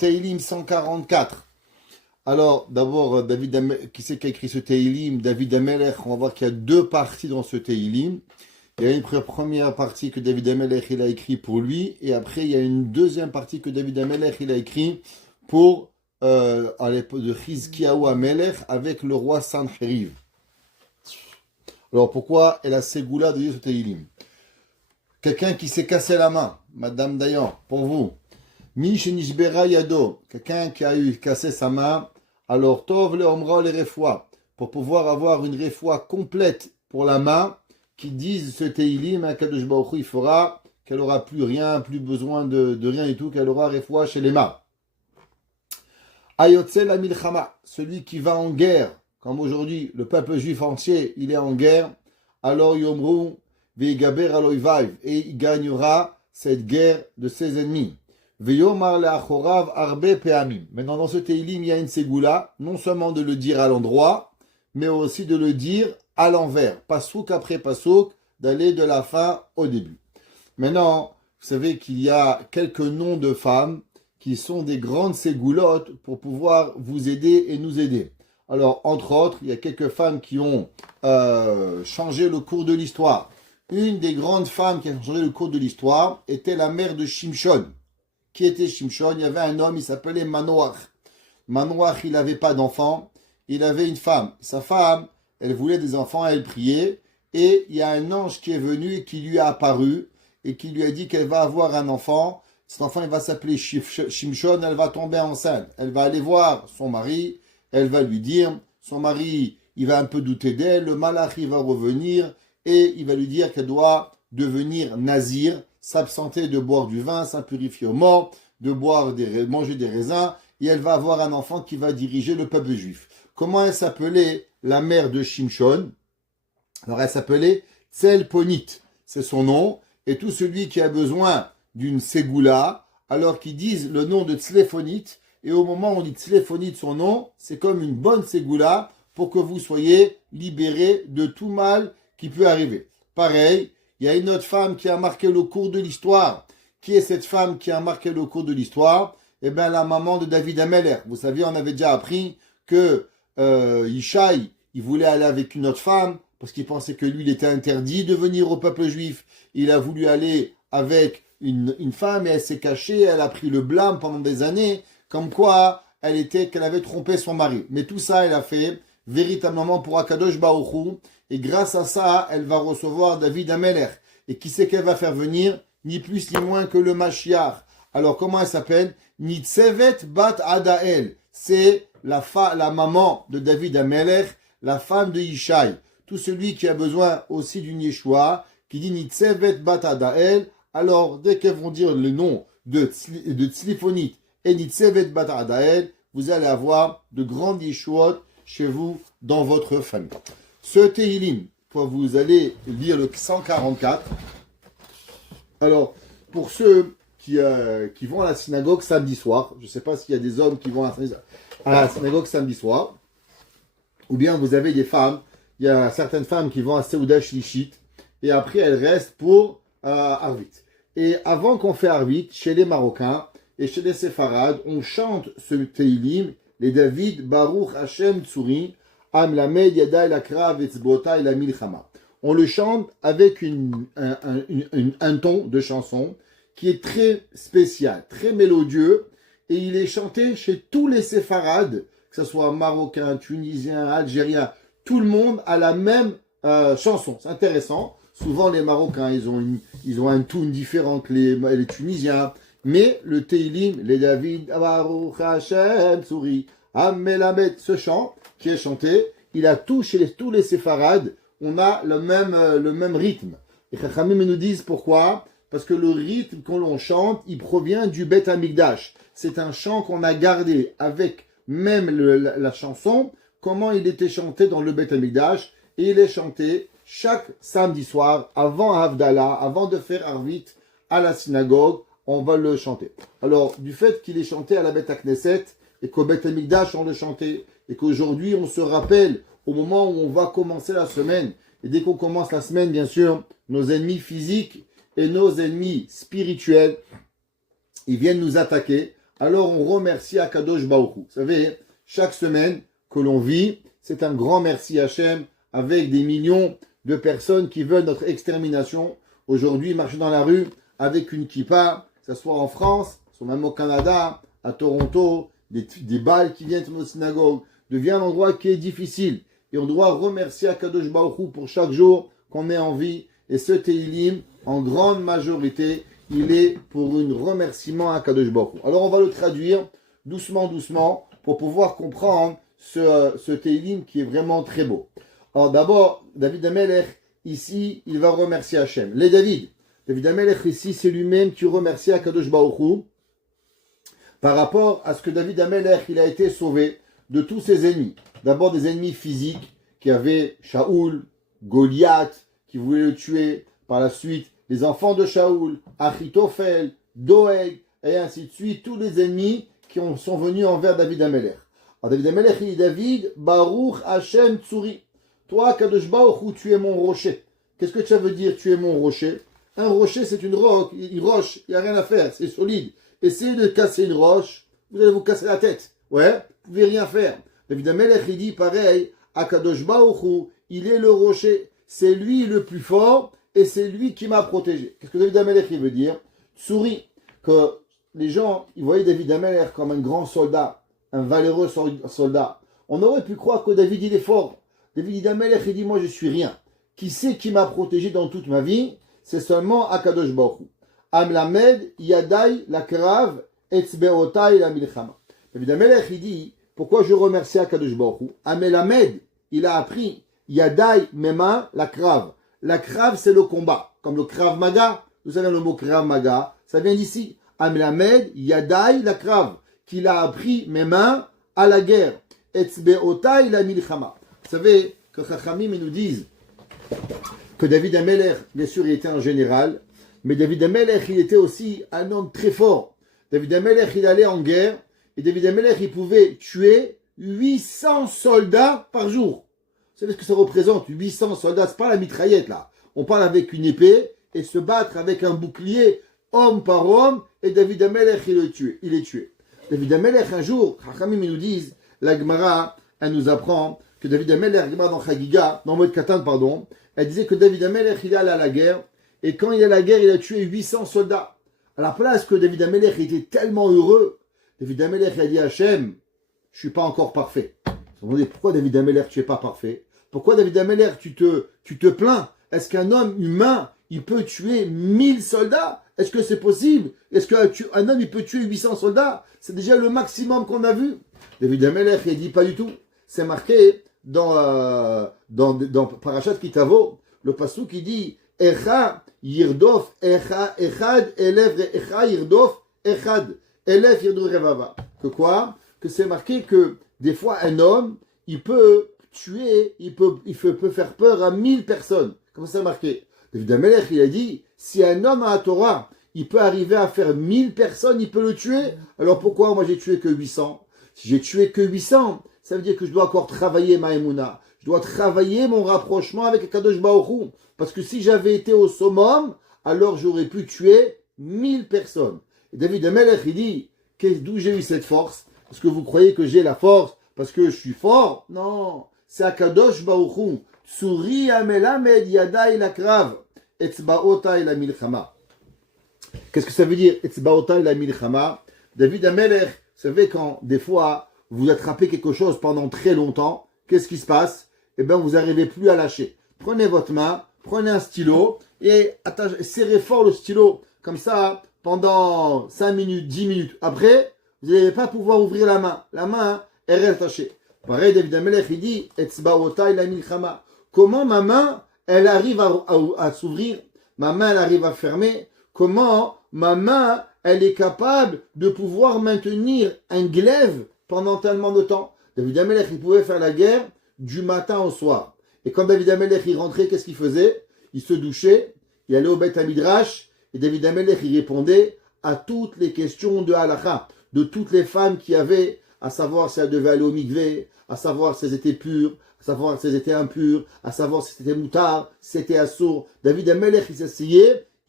Teilim 144. Alors, d'abord, qui c'est qui a écrit ce Teilim? David Amelech. On va voir qu'il y a deux parties dans ce Teilim. Il y a une première partie que David Amelech il a écrit pour lui, et après il y a une deuxième partie que David Amelech il a écrit pour à l'époque de Chizkiyahu Amelech avec le roi Sancheriv. Alors pourquoi est la Ségoula de ce Teilim? Quelqu'un qui s'est cassé la main, Madame Dayan, pour vous. Mishenishbera Yado, quelqu'un qui a eu cassé sa main, alors Tov le Omra le Refoua, pour pouvoir avoir une Refoua complète pour la main, qui disent ce Teilim, à Kadosh Baruch Hu, il fera qu'elle aura plus rien, plus besoin de rien du tout, qu'elle aura Refoua chez les mains. Ayotze la Milchama, celui qui va en guerre, comme aujourd'hui le peuple juif entier, il est en guerre, alors Yomru Veigaber Aloivav, et il gagnera cette guerre de ses ennemis. Veyomar le'achorav arbe pe'amim. Maintenant, dans ce Teilim, il y a une ségoula, non seulement de le dire à l'endroit, mais aussi de le dire à l'envers. Pasouk après pasouk, d'aller de la fin au début. Maintenant, vous savez qu'il y a quelques noms de femmes qui sont des grandes ségoulottes pour pouvoir vous aider et nous aider. Alors, entre autres, il y a quelques femmes qui ont changé le cours de l'histoire. Une des grandes femmes qui a changé le cours de l'histoire était la mère de Shimshon. Qui était Shimshon? Il y avait un homme, il s'appelait Manoach. Manoach, il n'avait pas d'enfant, il avait une femme. Sa femme, elle voulait des enfants, elle priait, et il y a un ange qui est venu et qui lui a apparu, et qui lui a dit qu'elle va avoir un enfant. Cet enfant, il va s'appeler Shimshon, elle va tomber enceinte. Elle va aller voir son mari, elle va lui dire, son mari, il va un peu douter d'elle, le malach, il va revenir, et il va lui dire qu'elle doit devenir nazir, s'absenter de boire du vin, s'impurifier au mort, de manger des raisins, et elle va avoir un enfant qui va diriger le peuple juif. Comment elle s'appelait la mère de Shimshon? Alors elle s'appelait Tselponit, c'est son nom, et tout celui qui a besoin d'une ségoula, alors qu'ils disent le nom de Tzlefonit, et au moment où on dit Tzlefonit son nom, c'est comme une bonne ségoula pour que vous soyez libérés de tout mal qui peut arriver. Pareil, il y a une autre femme qui a marqué le cours de l'histoire. Qui est cette femme qui a marqué le cours de l'histoire? Eh bien, la maman de David Amelech. Vous savez, on avait déjà appris que Yishai, il voulait aller avec une autre femme parce qu'il pensait que lui, il était interdit de venir au peuple juif. Il a voulu aller avec une femme et elle s'est cachée. Elle a pris le blâme pendant des années, comme quoi qu'elle avait trompé son mari. Mais tout ça, elle a fait véritablement pour Akadosh Baruch Hu. Et grâce à ça, elle va recevoir David Amelech. Et qui c'est qu'elle va faire venir? Ni plus ni moins que le Mashiach. Alors comment elle s'appelle? Nitzevet bat Adael. C'est la maman de David Amelech, la femme de Yishai. Tout celui qui a besoin aussi d'une Yeshua, qui dit Nitzevet bat Adael, alors dès qu'elles vont dire le nom de Tzlifonit et Nitzevet bat Adael, vous allez avoir de grandes Yeshuot chez vous, dans votre famille. Ce Teilim, vous allez lire le 144. Alors, pour ceux qui vont à la synagogue samedi soir, je ne sais pas s'il y a des hommes qui vont à la synagogue samedi soir, ou bien vous avez des femmes, il y a certaines femmes qui vont à Seuda Shlichit, et après elles restent pour Arvit. Et avant qu'on fait Arvit, chez les Marocains et chez les Séfarades, on chante ce Teilim, les David Baruch Hashem Tsuri, Am Lamed Yadai Lakra Vetzbota et la Milchama. On le chante avec un ton de chanson qui est très spécial, très mélodieux, et il est chanté chez tous les séfarades, que ce soit marocains, tunisiens, algériens, tout le monde a la même chanson. C'est intéressant. Souvent les Marocains, ils ont un tune différent que les Tunisiens, mais le Teilim, les David Baruch Hashem Tsuri, Am Melamed, ce chant qui est chanté, il a chez tous les séfarades, on a le même rythme. Et Chachamim nous disent pourquoi? Parce que le rythme qu'on l'on chante, il provient du Beth Amikdash. C'est un chant qu'on a gardé avec même la chanson, comment il était chanté dans le Beth Amikdash, et il est chanté chaque samedi soir, avant Havdalah, avant de faire Arvit à la synagogue, on va le chanter. Alors, du fait qu'il est chanté à la Beth Knesset, et qu'au Beth Amikdash on le chantait, et qu'aujourd'hui on se rappelle au moment où on va commencer la semaine, et dès qu'on commence la semaine, bien sûr, nos ennemis physiques et nos ennemis spirituels, ils viennent nous attaquer. alors on remercie Akadosh Baruch Hu. Vous savez, chaque semaine que l'on vit, c'est un grand merci Hachem avec des millions de personnes qui veulent notre extermination. Aujourd'hui, marcher dans la rue avec une kippa, que ce soit en France, soit même au Canada, à Toronto, des balles qui viennent de nos synagogues, devient un endroit qui est difficile. Et on doit remercier Akadosh Baruch Hu pour chaque jour qu'on est en vie. Et ce Teilim, en grande majorité, il est pour un remerciement à Akadosh Baruch Hu. Alors on va le traduire doucement, doucement, pour pouvoir comprendre ce Teilim qui est vraiment très beau. Alors d'abord, David Amelech, ici, il va remercier Hachem. David Amelech, ici, c'est lui-même qui remercie Akadosh Baruch Hu par rapport à ce que David Amelech, il a été sauvé de tous ses ennemis. D'abord des ennemis physiques, qui avaient Shaoul, Goliath, qui voulaient le tuer. Par la suite, les enfants de Shaoul, Achitophel, Doeg, et ainsi de suite. Tous les ennemis qui sont venus envers David Amelech. Alors David Amelech, il dit David, Baruch Hashem Tsuri. Toi, Kadosh Baruch Hu, tu es mon rocher. Qu'est-ce que ça veut dire, tu es mon rocher? Un rocher, c'est une roche, il n'y a rien à faire, c'est solide. Essayez de casser une roche, vous allez vous casser la tête. Ouais, vous ne pouvez rien faire. David Amelech, il dit pareil, à Kadosh Baruch Hu, il est le rocher. C'est lui le plus fort et c'est lui qui m'a protégé. Qu'est-ce que David Amelech, il veut dire? Tsuri, que les gens, ils voyaient David Amelech comme un grand soldat, un valeureux soldat. On aurait pu croire que David, il est fort. David Amelech, il dit, moi, je suis rien. Qui c'est qui m'a protégé dans toute ma vie? C'est seulement Akadosh Baruch Hu. Amlamed, Yadai, la Krav, Etzbeotai, la Milchama. David Amelech, il dit, pourquoi je remercie Akadosh Baruch Hu? Amelamed, il a appris, Yadai, mes mains, la Krav. La Krav, c'est le combat. Comme le Krav Maga. Vous savez le mot Krav Maga, ça vient d'ici. Amlamed, Yadai, la Krav. Qu'il a appris mes mains à la guerre. Etzbeotai, la Milchama. Vous savez que Chachamim nous disent que David Amelech, bien sûr, il était un général, mais David Amelech, il était aussi un homme très fort. David Amelech, il allait en guerre, et David Amelech, il pouvait tuer 800 soldats par jour. Vous savez ce que ça représente, 800 soldats? C'est pas la mitraillette, là. On parle avec une épée, et se battre avec un bouclier, homme par homme, et David Amelech, il est tué. David Amelech, un jour, Chachamim, ils nous disent, la Gemara, elle nous apprend que David Amelech, dans Chagiga, dans Moed Katan, pardon, elle disait que David Amelech, il est allé à la guerre, et quand il est à la guerre, il a tué 800 soldats. À la place que David Amelech était tellement heureux, David Amelech a dit à Hachem, je suis pas encore parfait. Vous vous demandez pourquoi David Amelech, tu es pas parfait? Pourquoi David Amelech, tu te plains? Est-ce qu'un homme humain, il peut tuer 1000 soldats? Est-ce que c'est possible? Est-ce qu'un homme, il peut tuer 800 soldats? C'est déjà le maximum qu'on a vu. David Amelech, il dit pas du tout. C'est marqué dans Parashat Kitavo, le passou qui dit Echa yirdof echa echad elef echa yirdof echad elef yirdof revava. Que quoi? Que c'est marqué que des fois un homme il peut tuer, il peut faire peur à 1000 personnes. Comme ça c'est marqué. David Amelech il a dit si un homme à la Torah il peut arriver à faire 1000 personnes, il peut le tuer. Alors pourquoi moi j'ai tué que 800? Si j'ai tué que 800, ça veut dire que je dois encore travailler ma émouna. Je dois travailler mon rapprochement avec Kadosh Baruch Hu. Parce que si j'avais été au summum, alors j'aurais pu tuer 1000 personnes. Et David Amelech, il dit, d'où j'ai eu cette force? Est-ce que vous croyez que j'ai la force parce que je suis fort? Non. C'est Akadosh Baruch Hu. Tsuri amelamed yadai la krav. Etzbaotai la milchama. Qu'est-ce que ça veut dire? Etzbaotai la milchama. David Amelech, vous savez quand des fois vous attrapez quelque chose pendant très longtemps, qu'est-ce qui se passe? Eh bien, vous n'arrivez plus à lâcher. Prenez votre main, prenez un stylo et serrez fort le stylo. Comme ça, pendant 5 minutes, 10 minutes. Après, vous n'allez pas pouvoir ouvrir la main. La main, elle reste attachée. Pareil, David Amelech, il dit, Etzbaotai la milchama. Comment ma main, elle arrive à s'ouvrir? Ma main, elle arrive à fermer. Comment ma main, elle est capable de pouvoir maintenir un glaive pendant tellement de temps? David Amelech, il pouvait faire la guerre du matin au soir. Et quand David Amelech, il rentrait, qu'est-ce qu'il faisait? Il se douchait, il allait au Beth Midrash, et David Amelech, il répondait à toutes les questions de halakha, de toutes les femmes qui avaient, à savoir si elles devaient aller au mikvé, à savoir si elles étaient pures, à savoir si elles étaient impures, à savoir si c'était moutard, si c'était assour. David Amelech, il s'asseyait,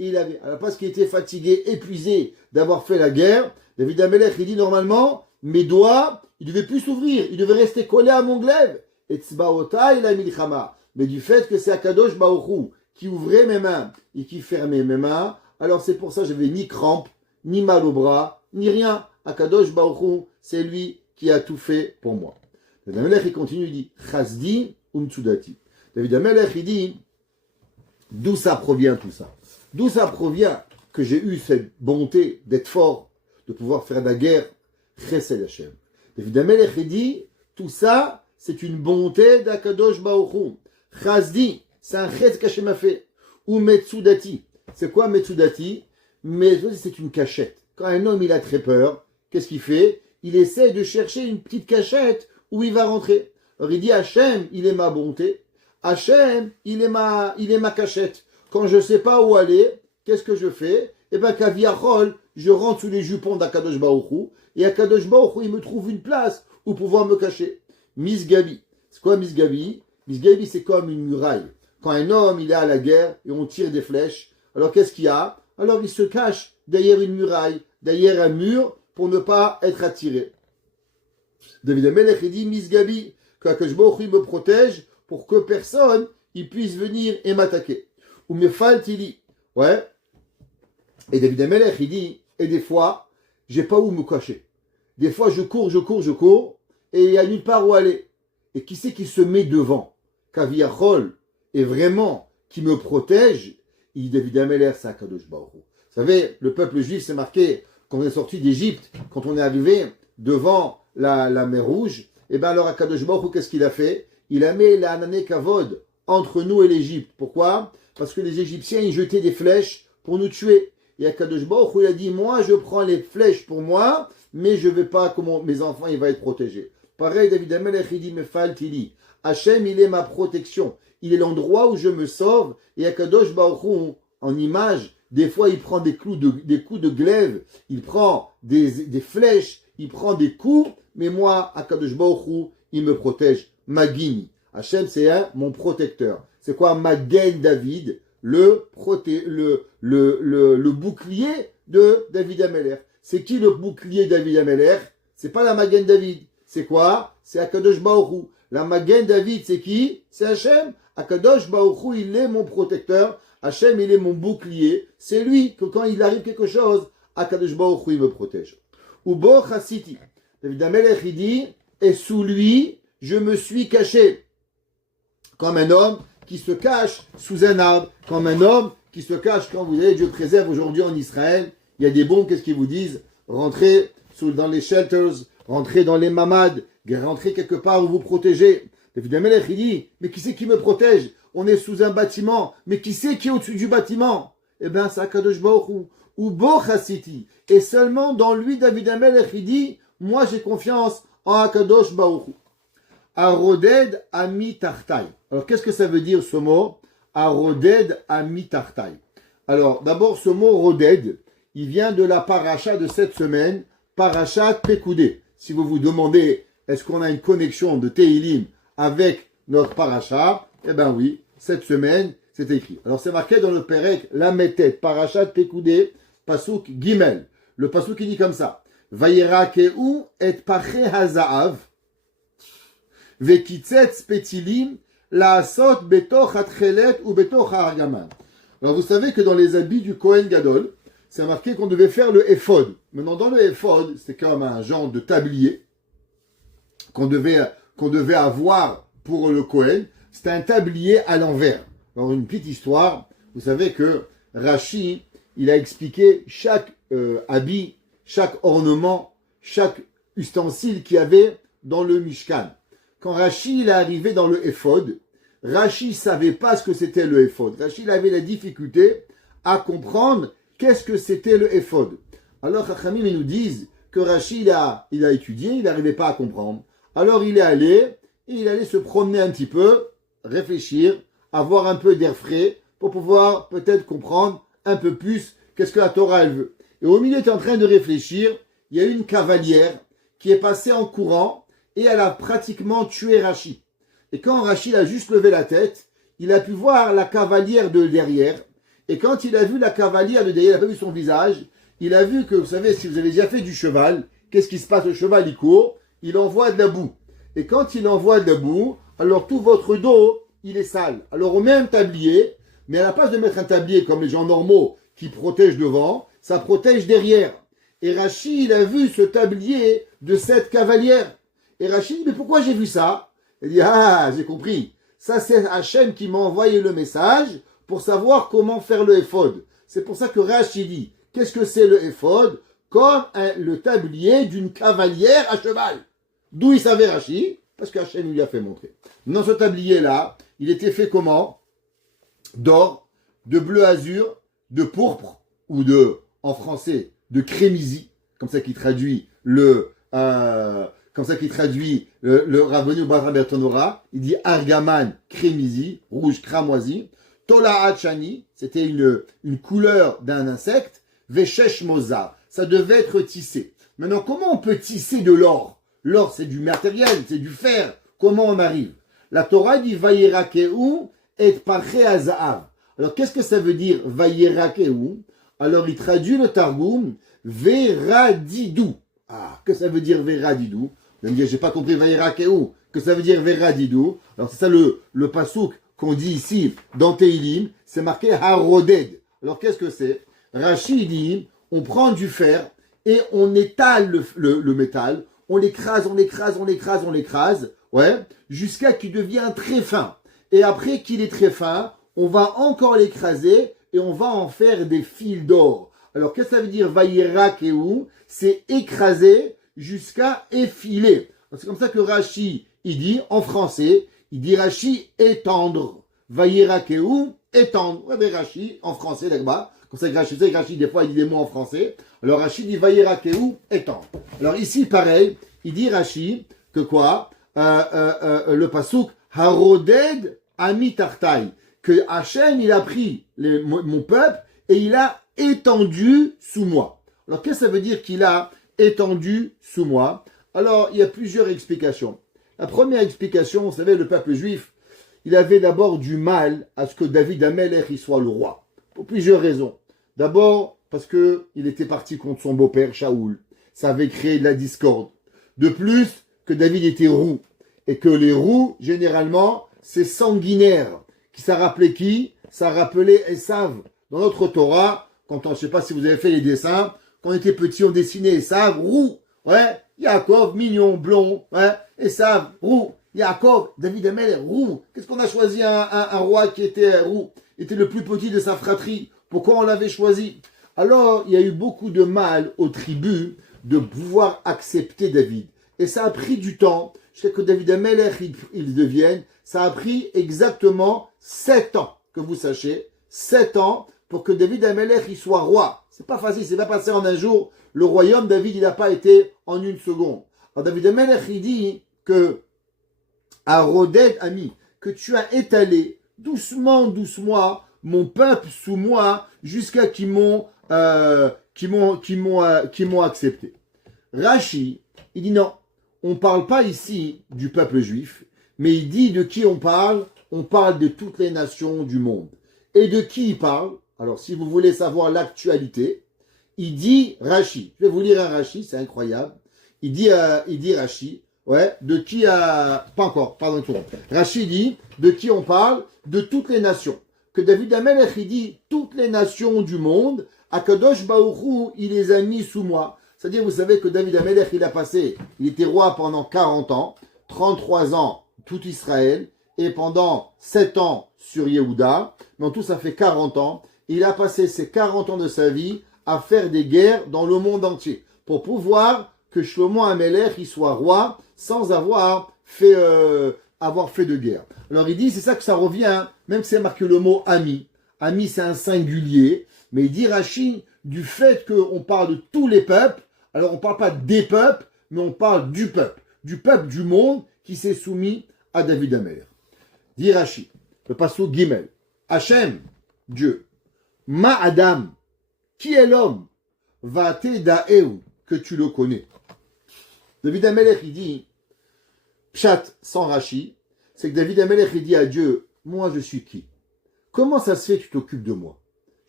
et il avait, alors parce qu'il était fatigué, épuisé d'avoir fait la guerre, David Amelech, il dit normalement, mes doigts, ils ne devaient plus s'ouvrir, ils devaient rester collés à mon glaive. Et tzbaota il a milchama. Mais du fait que c'est Akadosh Baruch qui ouvrait mes mains et qui fermait mes mains, alors c'est pour ça que j'avais ni crampe, ni mal au bras, ni rien. Akadosh Baruch c'est lui qui a tout fait pour moi. David Amelech, il continue, il dit, Chasdi umtsudati. David Amelech, il dit, d'où ça provient tout ça? D'où ça provient que j'ai eu cette bonté d'être fort, de pouvoir faire la guerre? Chesed Hashem. David Amelech, il dit, tout ça, c'est une bonté d'Akadosh Baruch Hu. Chasdi, c'est un chesed qu'Hashem a fait. Ou Metsudati. C'est quoi Metsudati? Metsudati, c'est une cachette. Quand un homme, il a très peur, qu'est-ce qu'il fait? Il essaie de chercher une petite cachette où il va rentrer. Alors il dit, Hachem, il est ma bonté. Hachem, il est ma cachette. Quand je ne sais pas où aller, qu'est-ce que je fais? Eh bien, Kaviachol, je rentre sous les jupons d'Akadosh Baruch Hu, et Akadosh Baruch Hu, il me trouve une place où pouvoir me cacher. Misgabi. C'est quoi Misgabi? Misgabi, c'est comme une muraille. Quand un homme, il est à la guerre, et on tire des flèches, alors qu'est-ce qu'il y a? Alors il se cache derrière une muraille, derrière un mur, pour ne pas être attiré. David Amelech, il dit Misgabi, qu'Akadosh Baruch Hu me protège, pour que personne il puisse venir et m'attaquer. Ou me faltili. Ouais. Et David Amelech, il dit, et des fois, j'ai pas où me cacher. Des fois, je cours, et il y a nulle part où aller. Et qui c'est qui se met devant? Kaviachol, et vraiment, qui me protège? Il dit David Amelech, c'est Akadosh Baruch Hu. Vous savez, le peuple juif, c'est marqué, quand on est sorti d'Égypte, quand on est arrivé devant la mer Rouge, et bien alors Akadosh Baruch Hu, qu'est-ce qu'il a fait? Il a mis la Hanané Kavod entre nous et l'Égypte. Pourquoi? Parce que les Égyptiens, ils jetaient des flèches pour nous tuer. Et Akadosh Baruch Hu, il a dit, moi, je prends les flèches pour moi, mais je ne vais pas, comment mes enfants, ils vont être protégés. Pareil, David Amelech, il dit, Mefaltili. Hachem, il est ma protection. Il est l'endroit où je me sauve. Et Akadosh Baruch Hu, en image, des fois, il prend des coups de glaive, il prend des flèches, il prend des coups, mais moi, Akadosh Baruch Hu, il me protège. Magini. Hachem, c'est mon protecteur. C'est quoi Magen David? Le bouclier de David Amelech. C'est qui le bouclier David Amelech? C'est pas la Magen David. C'est quoi? C'est Akadosh Baruch Hu. La Magen David, c'est qui? C'est Hachem. Akadosh Baruch Hu, il est mon protecteur. Hachem, il est mon bouclier. C'est lui que quand il arrive quelque chose, Akadosh Baruch Hu, il me protège. Ubo Chassiti. David Amelech, il dit, et sous lui, je me suis caché. Comme un homme qui se cache sous un arbre. Comme un homme qui se cache, quand vous avez Dieu préserve aujourd'hui en Israël, il y a des bons, qu'est-ce qu'ils vous disent? Rentrez dans les shelters, rentrez dans les mamades, rentrez quelque part où vous protégez. David Amelech, il dit, mais qui c'est qui me protège? On est sous un bâtiment, mais qui c'est qui est au-dessus du bâtiment? Eh bien, c'est Akadosh Baruch Hu. Ou Bochasiti. Et seulement dans lui, David Amelech, il dit, moi j'ai confiance en Akadosh Baruch Hu. Aroded ami tartai. Alors, qu'est-ce que ça veut dire ce mot? Aroded ami tartai. Alors, d'abord, ce mot roded, il vient de la paracha de cette semaine, paracha Pekoudé. Si vous vous demandez, est-ce qu'on a une connexion de Tehilim avec notre paracha? Eh bien oui, cette semaine, c'est écrit. Alors, c'est marqué dans le Perek, la Metet, paracha Pekoudé, pasuk Gimel. Le pasuk, il dit comme ça. Vayerakeu et pache hazaav. Vekitzetz petilim la asot betoch atchelet ou betoch ha'argaman. Alors vous savez que dans les habits du Kohen Gadol, c'est marqué qu'on devait faire le éphod. Maintenant dans le éphod, c'est comme un genre de tablier qu'on devait avoir pour le Kohen. C'était un tablier à l'envers. Alors une petite histoire, vous savez que Rashi, il a expliqué chaque habit, chaque ornement, chaque ustensile qu'il y avait dans le Mishkan. Quand Rashi est arrivé dans le éphod, Rashi ne savait pas ce que c'était le éphod. Rashi avait la difficulté à comprendre qu'est-ce que c'était le éphod. Alors Chachamim nous disent que Rashi il a étudié, il n'arrivait pas à comprendre. Alors il allait se promener un petit peu, réfléchir, avoir un peu d'air frais pour pouvoir peut-être comprendre un peu plus qu'est-ce que la Torah elle veut. Et au milieu, il est en train de réfléchir, il y a une cavalière qui est passée en courant et elle a pratiquement tué Rashi. Et quand Rashi a juste levé la tête, il a pu voir la cavalière de derrière Et quand il a vu la cavalière de derrière, il n'a pas vu son visage, il a vu que, vous savez, si vous avez déjà fait du cheval, qu'est-ce qui se passe? Le cheval, il court, il envoie de la boue. Et quand il envoie de la boue, alors tout votre dos, il est sale. Alors on met un tablier, mais à la place de mettre un tablier comme les gens normaux qui protègent devant, ça protège derrière. Et Rachid, il a vu ce tablier de cette cavalière. Et Rachid dit, mais pourquoi j'ai vu ça? Il dit, ah, j'ai compris. Ça, c'est Hachem qui m'a envoyé le message pour savoir comment faire le éphod. C'est pour ça que Rachid dit, qu'est-ce que c'est le éphod? Comme le tablier d'une cavalière à cheval. D'où il savait Rachid? Parce qu'Hachem lui a fait montrer. Dans ce tablier-là, il était fait comment? D'or, de bleu azur, de pourpre, ou de, en français, de crémisie, comme ça qu'il traduit le Rabboni ou Batra Bertonora. Il dit argaman, crémisie, rouge cramoisi. Tola hachani, c'était une couleur d'un insecte. Veshesh moza, ça devait être tissé. Maintenant, comment on peut tisser de l'or? L'or, c'est du matériel, c'est du fer. Comment on arrive? La Torah dit Vayerakeu et parche azahav. Alors, qu'est-ce que ça veut dire Vayerakeu? Alors, il traduit le Targum Veradidou. Ah, que ça veut dire Veradidou? Vous allez me dire, j'ai pas compris Vayerakeu. Que ça veut dire Veradidou? Alors, c'est ça le pasouk qu'on dit ici dans Teilim. C'est marqué Haroded. Alors, qu'est-ce que c'est? Rachid dit, on prend du fer et on étale le métal. On l'écrase, ouais, jusqu'à qu'il devienne très fin. Et après qu'il est très fin, on va encore l'écraser et on va en faire des fils d'or. Alors, qu'est-ce que ça veut dire Vayerakeu? C'est écraser jusqu'à effiler. C'est comme ça que Rashi, il dit, en français, il dit Rashi étendre. Vayerakeu, étendre. Ouais, mais Rashi, en français, là-bas, comme ça que Rashi, des fois, il dit des mots en français. Alors, Rashi dit Vayerakeu, étendre. Alors, ici, pareil, il dit Rashi que quoi? Le pasouk Haroded Ami Tartai, que Hachem, il a pris mon peuple et il a étendu sous moi. Alors, qu'est-ce que ça veut dire qu'il a étendu sous moi? Alors, il y a plusieurs explications. La première explication, vous savez, le peuple juif, il avait d'abord du mal à ce que David Amelech il soit le roi. Pour plusieurs raisons. D'abord, parce qu'il était parti contre son beau-père, Shaoul. Ça avait créé de la discorde. De plus, que David était roux. Et que les roux, généralement, c'est sanguinaire. Ça rappelait qui? Ça rappelait Esav. Dans notre Torah, je ne sais pas si vous avez fait les dessins, quand on était petit, on dessinait Esav, roux. Ouais, Yaakov, mignon, blond. Ouais, Esav, roux. Yaakov, David Amel, roux. Qu'est-ce qu'on a choisi un roi qui était roux? Il était le plus petit de sa fratrie. Pourquoi on l'avait choisi? Alors, il y a eu beaucoup de mal aux tribus de pouvoir accepter David. Et ça a pris du temps jusqu'à ce que David Amelech il devienne. Ça a pris exactement 7 ans, que vous sachiez. 7 ans pour que David Amelech il soit roi. C'est pas facile, c'est pas passé en un jour. Le royaume, David, il n'a pas été en une seconde. Alors David Amelech, il dit que à Roded, ami, que tu as étalé doucement mon peuple sous moi jusqu'à qu'ils m'ont accepté. Rashi, il dit non, on ne parle pas ici du peuple juif, mais il dit de qui on parle de toutes les nations du monde. Et de qui il parle? Alors si vous voulez savoir l'actualité, il dit Rashi, je vais vous lire un Rashi, c'est incroyable, il dit Rashi, ouais, de qui pas encore, pardon une seconde. Rashi dit, de qui on parle? De toutes les nations. Que David Amelech, il dit, toutes les nations du monde, Akadosh Baruch Hu, il les a mis sous moi. C'est-à-dire, vous savez que David Amelech, il était roi pendant 40 ans, 33 ans, tout Israël, et pendant 7 ans sur Yehuda. Mais en tout, ça fait 40 ans. Il a passé ces 40 ans de sa vie à faire des guerres dans le monde entier, pour pouvoir que Shlomo Amelech, il soit roi, sans avoir fait de guerre. Alors il dit, c'est ça que ça revient, même que c'est marqué le mot ami. Ami, c'est un singulier, mais il dit Rashi, du fait qu'on parle de tous les peuples, alors on ne parle pas des peuples, mais on parle du peuple du monde qui s'est soumis à David Amelech. Dit Rashi, le passouk Gimel, Hachem, Dieu, Ma Adam, qui est l'homme? Vate da'eu, que tu le connais. David Amelech, il dit, Pshat, sans Rashi, c'est que David Amelech, il dit à Dieu, moi je suis qui? Comment ça se fait que tu t'occupes de moi?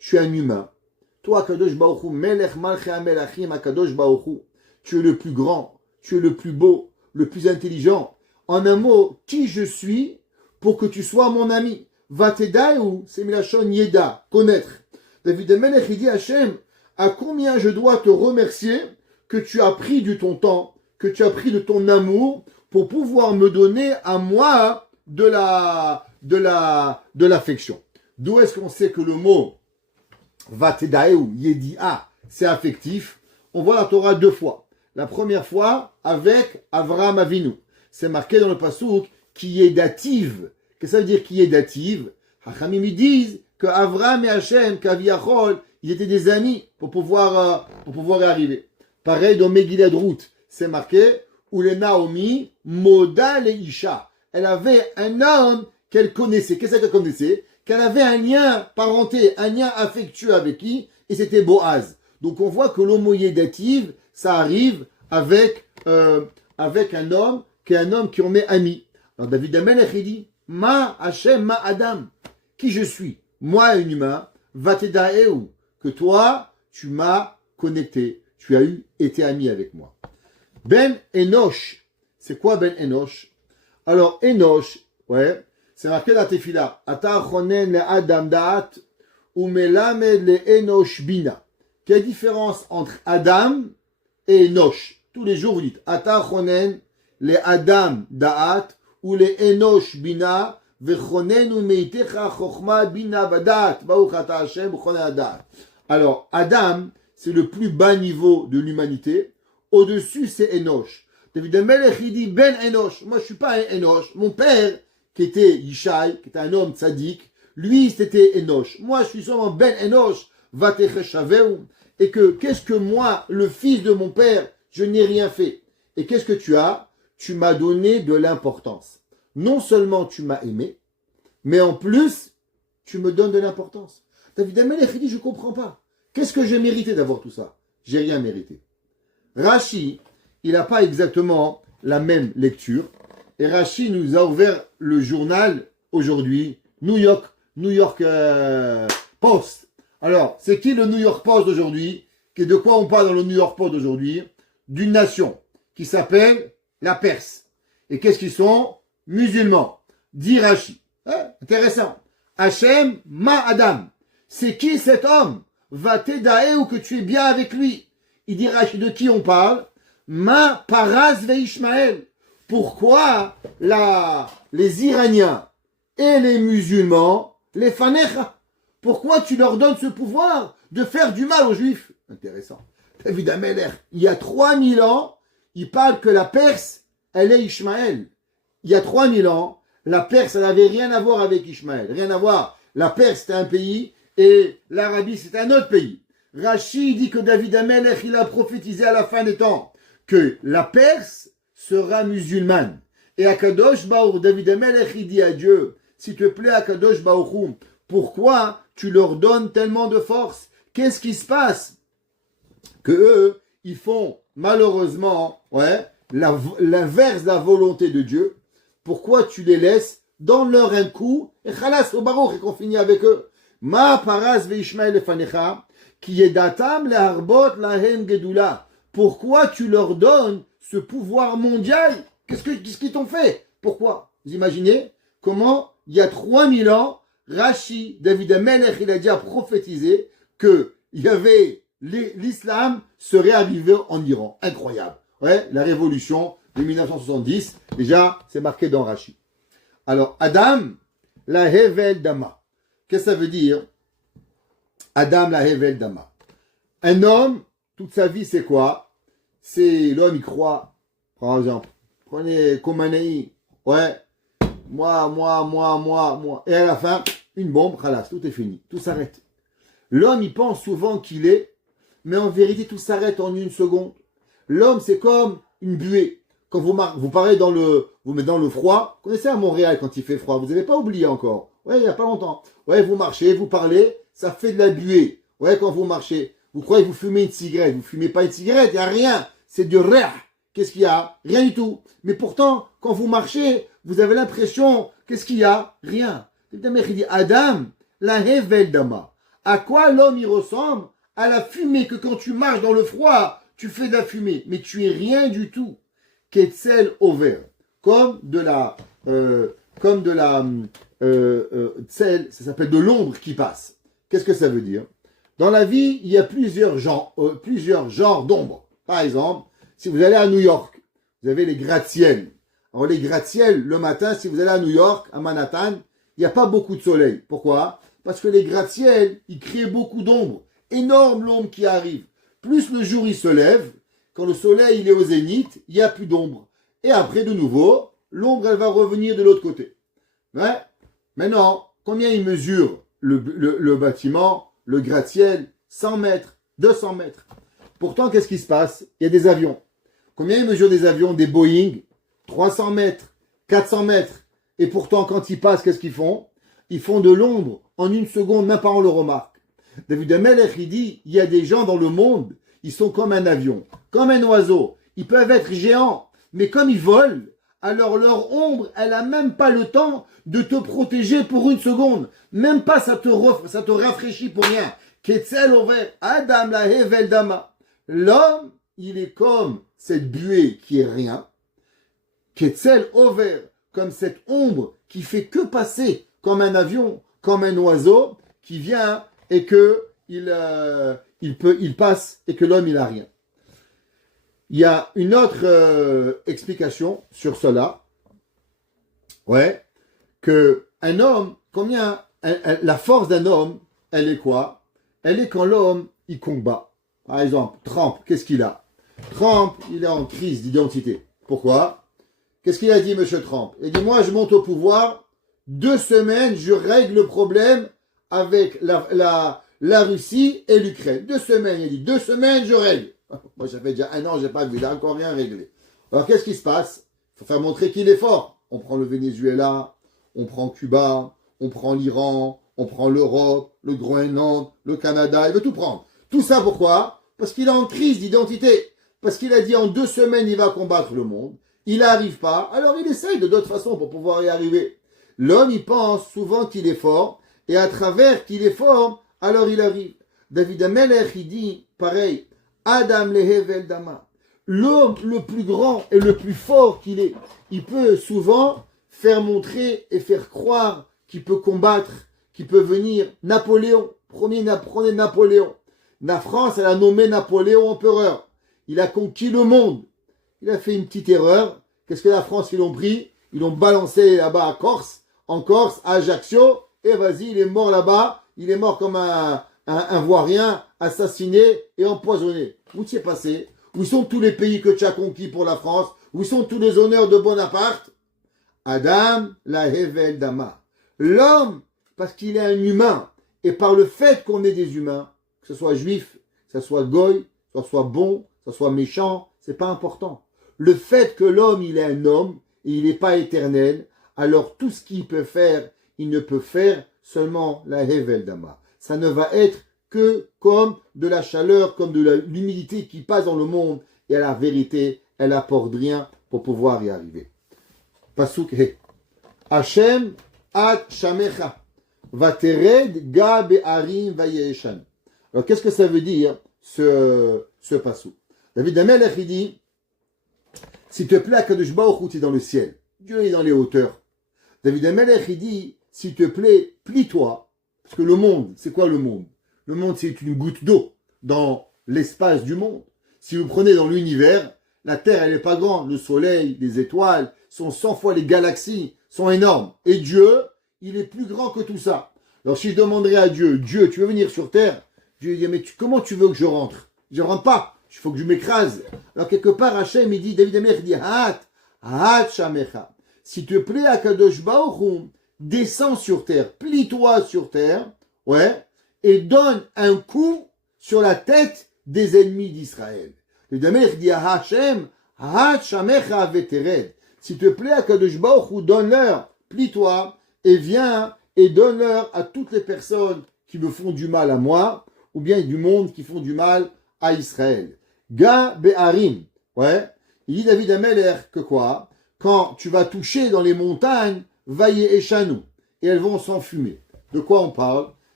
je suis un humain. Toi, Akadosh Baruch Hu, Melech Malchei HaMelachim, Akadosh Baruch Hu, tu es le plus grand, tu es le plus beau, le plus intelligent. En un mot, qui je suis pour que tu sois mon ami? Vatedai ou c'est Milachon Yeda, connaître. David Amelech, il dit Hachem, à combien je dois te remercier que tu as pris de ton temps, que tu as pris de ton amour pour pouvoir me donner à moi de l'affection. D'où est-ce qu'on sait que le mot Vatedai ou Yedia, c'est affectif? On voit la Torah 2 fois. La première fois avec Avraham Avinu. C'est marqué dans le passouk qui est dative. Qu'est-ce que ça veut dire qui est dative? Hachamim ils disent que Avraham et Hachem, Kaviachol, ils étaient des amis pour pouvoir y arriver. Pareil dans Megillah Ruth, c'est marqué où les Naomi Moda le Isha. Elle avait un homme qu'elle connaissait. Qu'est-ce qu'elle connaissait? Qu'elle avait un lien parenté, un lien affectueux avec qui? Et c'était Boaz. Donc on voit que l'homoïdative, ça arrive avec un homme qui est un homme qui en est ami. Alors David Amelech il dit Ma Hashem Ma Adam, qui je suis, moi un humain, Vatedaeu, que toi tu m'as connecté, tu as été ami avec moi. Ben Enosh, c'est quoi Ben Enosh? Alors Enosh, ouais, c'est marqué dans la Tefila, Ata chonen le Adam Da'at ou melamed le Enosh Bina. Quelle différence entre Adam et Enosh? Tous les jours vous dites Ata chonen le Adam Da'at ou le Enosh Bina vechonenu meitecha chokhma bina badat baruch ata Hashem chonen Da'at. Alors Adam, c'est le plus bas niveau de l'humanité. Au-dessus, c'est Enosh. David Amelech, il dit Ben Enosh. Moi, je suis pas un Enosh. Mon père, qui était Yishai, qui était un homme tzaddik, lui, c'était Enosh. Moi, je suis seulement Ben Enosh, Vatecheshaveu. Et que, qu'est-ce que moi, le fils de mon père, je n'ai rien fait. Et qu'est-ce que tu as? Tu m'as donné de l'importance. Non seulement tu m'as aimé, mais en plus, tu me donnes de l'importance. David Amelech, il dit, je comprends pas. Qu'est-ce que j'ai mérité d'avoir tout ça? J'ai rien mérité. Rashi, il n'a pas exactement la même lecture. Et Rashi nous a ouvert le journal aujourd'hui, New York Post. Alors, c'est qui le New York Post d'aujourd'hui? De quoi on parle dans le New York Post d'aujourd'hui? D'une nation qui s'appelle la Perse. Et qu'est-ce qu'ils sont? Musulmans. Dit Rashi. Intéressant. Hachem Ma Adam. C'est qui cet homme? Vatedae ou que tu es bien avec lui. Il dit Rashi, de qui on parle? Ma Paras ve Ishmaël. Pourquoi les Iraniens et les musulmans, les Fanecha, pourquoi tu leur donnes ce pouvoir de faire du mal aux Juifs? Intéressant. David Amelech, il y a 3000 ans, il parle que la Perse, elle est Ishmaël. Il y a 3000 ans, la Perse, elle n'avait rien à voir avec Ishmaël. Rien à voir. La Perse, c'était un pays et l'Arabie, c'était un autre pays. Rashi dit que David Amelech, il a prophétisé à la fin des temps que la Perse sera musulmane. Et Akadosh Baruch, David Amelech, il dit à Dieu, s'il te plaît, Akadosh Baruch, pourquoi tu leur donnes tellement de force? Qu'est-ce qui se passe? Que eux, ils font malheureusement l'inverse de la volonté de Dieu. Pourquoi tu les laisses dans leur un coup et khalas au baruch et qu'on finit avec eux? Ma paras ve Ishmael fanecha qui est datam le harbot lahem gedula. Pourquoi tu leur donnes ce pouvoir mondial? Qu'est-ce qu'ils t'ont fait? Pourquoi? Vous imaginez comment il y a 3000 ans, Rashi, David Amelech, il a déjà prophétisé que il y avait l'islam serait arrivé en Iran. Incroyable. Ouais, la révolution de 1970, déjà, c'est marqué dans Rashi. Alors, Adam, la Hevel Dama. Qu'est-ce que ça veut dire? Adam, la Hevel Dama. Un homme, toute sa vie, c'est quoi? C'est l'homme, il croit, par exemple, prenez Khomeini, ouais, moi. Et à la fin, une bombe, khalas, tout est fini, tout s'arrête. L'homme, il pense souvent qu'il est, mais en vérité, tout s'arrête en une seconde. L'homme, c'est comme une buée. Quand vous parlez vous mettez dans le froid, vous connaissez à Montréal quand il fait froid, vous n'avez pas oublié encore. Ouais, il n'y a pas longtemps. Ouais, vous marchez, vous parlez, ça fait de la buée. Ouais, quand vous marchez, vous croyez que vous fumez une cigarette, vous fumez pas une cigarette, il n'y a rien. C'est du rire. Qu'est-ce qu'il y a? Rien du tout. Mais pourtant, quand vous marchez, vous avez l'impression, qu'est-ce qu'il y a? Rien. Il dit, Adam, la hevel dama. À quoi l'homme y ressemble? À la fumée que quand tu marches dans le froid, tu fais de la fumée, mais tu es rien du tout. Ketzel over, comme de la, tsel, ça s'appelle de l'ombre qui passe. Qu'est-ce que ça veut dire? Dans la vie, il y a plusieurs genres d'ombre. Par exemple, si vous allez à New York, vous avez les gratte-ciel. Alors les gratte-ciel, le matin, si vous allez à New York, à Manhattan, il n'y a pas beaucoup de soleil. Pourquoi? Parce que les gratte-ciel, ils créent beaucoup d'ombre. Énorme l'ombre qui arrive. Plus le jour il se lève, quand le soleil il est au zénith, il n'y a plus d'ombre. Et après, de nouveau, l'ombre elle va revenir de l'autre côté. Ouais. Maintenant, combien il mesure le bâtiment, le gratte-ciel? 100 mètres, 200 mètres. Pourtant, qu'est-ce qui se passe? Il y a des avions. Combien ils mesurent des avions? Des Boeing? 300 mètres, 400 mètres. Et pourtant, quand ils passent, qu'est-ce qu'ils font? Ils font de l'ombre en une seconde, même pas on le remarque. David Amelech, il dit, il y a des gens dans le monde, ils sont comme un avion, comme un oiseau. Ils peuvent être géants, mais comme ils volent, alors leur ombre, elle a même pas le temps de te protéger pour une seconde. Même pas ça te rafraîchit pour rien. Ketzel over, Adam la hevel dama. L'homme, il est comme cette buée qui est rien. Ketzel over, comme cette ombre qui fait que passer comme un avion, comme un oiseau qui vient et que il passe et que l'homme il a rien. Il y a une autre explication sur cela. Ouais, que un homme, la force d'un homme, elle est quoi? Elle est quand l'homme il combat. Par exemple, Trump, qu'est-ce qu'il a? Trump, il est en crise d'identité. Pourquoi? Qu'est-ce qu'il a dit, monsieur Trump? Il a dit, moi, je monte au pouvoir, 2 semaines, je règle le problème avec la Russie et l'Ukraine. 2 semaines, il a dit, 2 semaines, je règle. Moi, ça fait déjà 1 an, j'ai pas vu, il a encore rien réglé. Alors, qu'est-ce qui se passe? Il faut faire montrer qu'il est fort. On prend le Venezuela, on prend Cuba, on prend l'Iran, on prend l'Europe, le Groenland, le Canada, il veut tout prendre. Tout ça pourquoi? Parce qu'il est en crise d'identité. Parce qu'il a dit en 2 semaines, il va combattre le monde. Il n'arrive pas, alors il essaye de d'autres façons pour pouvoir y arriver. L'homme, il pense souvent qu'il est fort, et à travers qu'il est fort, alors il arrive. David Amelech, il dit, pareil, Adam lehevel dama. L'homme le plus grand et le plus fort qu'il est, il peut souvent faire montrer et faire croire qu'il peut combattre, qu'il peut venir. Napoléon, prenez Napoléon. La France, elle a nommé Napoléon empereur. Il a conquis le monde. Il a fait une petite erreur. Qu'est-ce que la France, ils l'ont pris? Ils l'ont balancé là-bas à Corse, en Corse, à Ajaccio, et vas-y, il est mort là-bas. Il est mort comme un Voirien, assassiné et empoisonné. Où t'y es passé? Où sont tous les pays que tu as conquis pour la France? Où sont tous les honneurs de Bonaparte? Adam, la Hevel Dama. L'homme, parce qu'il est un humain, et par le fait qu'on est des humains, que ce soit juif, que ce soit goy, que ce soit bon, que ce soit méchant, c'est pas important. Le fait que l'homme, il est un homme, et il n'est pas éternel, alors tout ce qu'il peut faire, il ne peut faire seulement la Hevel Dama. Ça ne va être que comme de la chaleur, comme de l'humidité qui passe dans le monde, et à la vérité, elle apporte rien pour pouvoir y arriver. Pasuk He. Hashem ad shamecha. Vatered ga be'arim vayeshan. Alors, qu'est-ce que ça veut dire, ce pasuk? David Amelech, il dit, s'il te plaît, Kadosh Baruch Hu, tu es dans le ciel. Dieu est dans les hauteurs. David Amelech, il dit, s'il te plaît, plie-toi. Parce que le monde, c'est quoi le monde? Le monde, c'est une goutte d'eau dans l'espace du monde. Si vous prenez dans l'univers, la Terre, elle n'est pas grande. Le Soleil, les étoiles, sont 100 fois les galaxies, sont énormes. Et Dieu, il est plus grand que tout ça. Alors si je demanderais à Dieu, Dieu, tu veux venir sur Terre? Dieu lui dit, mais comment tu veux que je rentre? Je rentre pas. Il faut que je m'écrase. Alors quelque part, Hachem, il dit, David Amelech, il dit, Hat shamecha. S'il te plaît, Akadosh Baruch Hu, descends sur Terre, plie-toi sur Terre, ouais, et donne un coup sur la tête des ennemis d'Israël. David Amelech dit à Hachem, Hat shamecha vetered. S'il te plaît, Akadosh Baruch Hu, donne-leur, plie-toi, et viens et donne-leur à toutes les personnes qui me font du mal à moi, ou bien du monde qui font du mal à Israël. Ga be'arim, ouais, il dit David Amelech que quoi? Quand tu vas toucher dans les montagnes, vaillez échanou, et elles vont s'enfumer. De quoi on parle?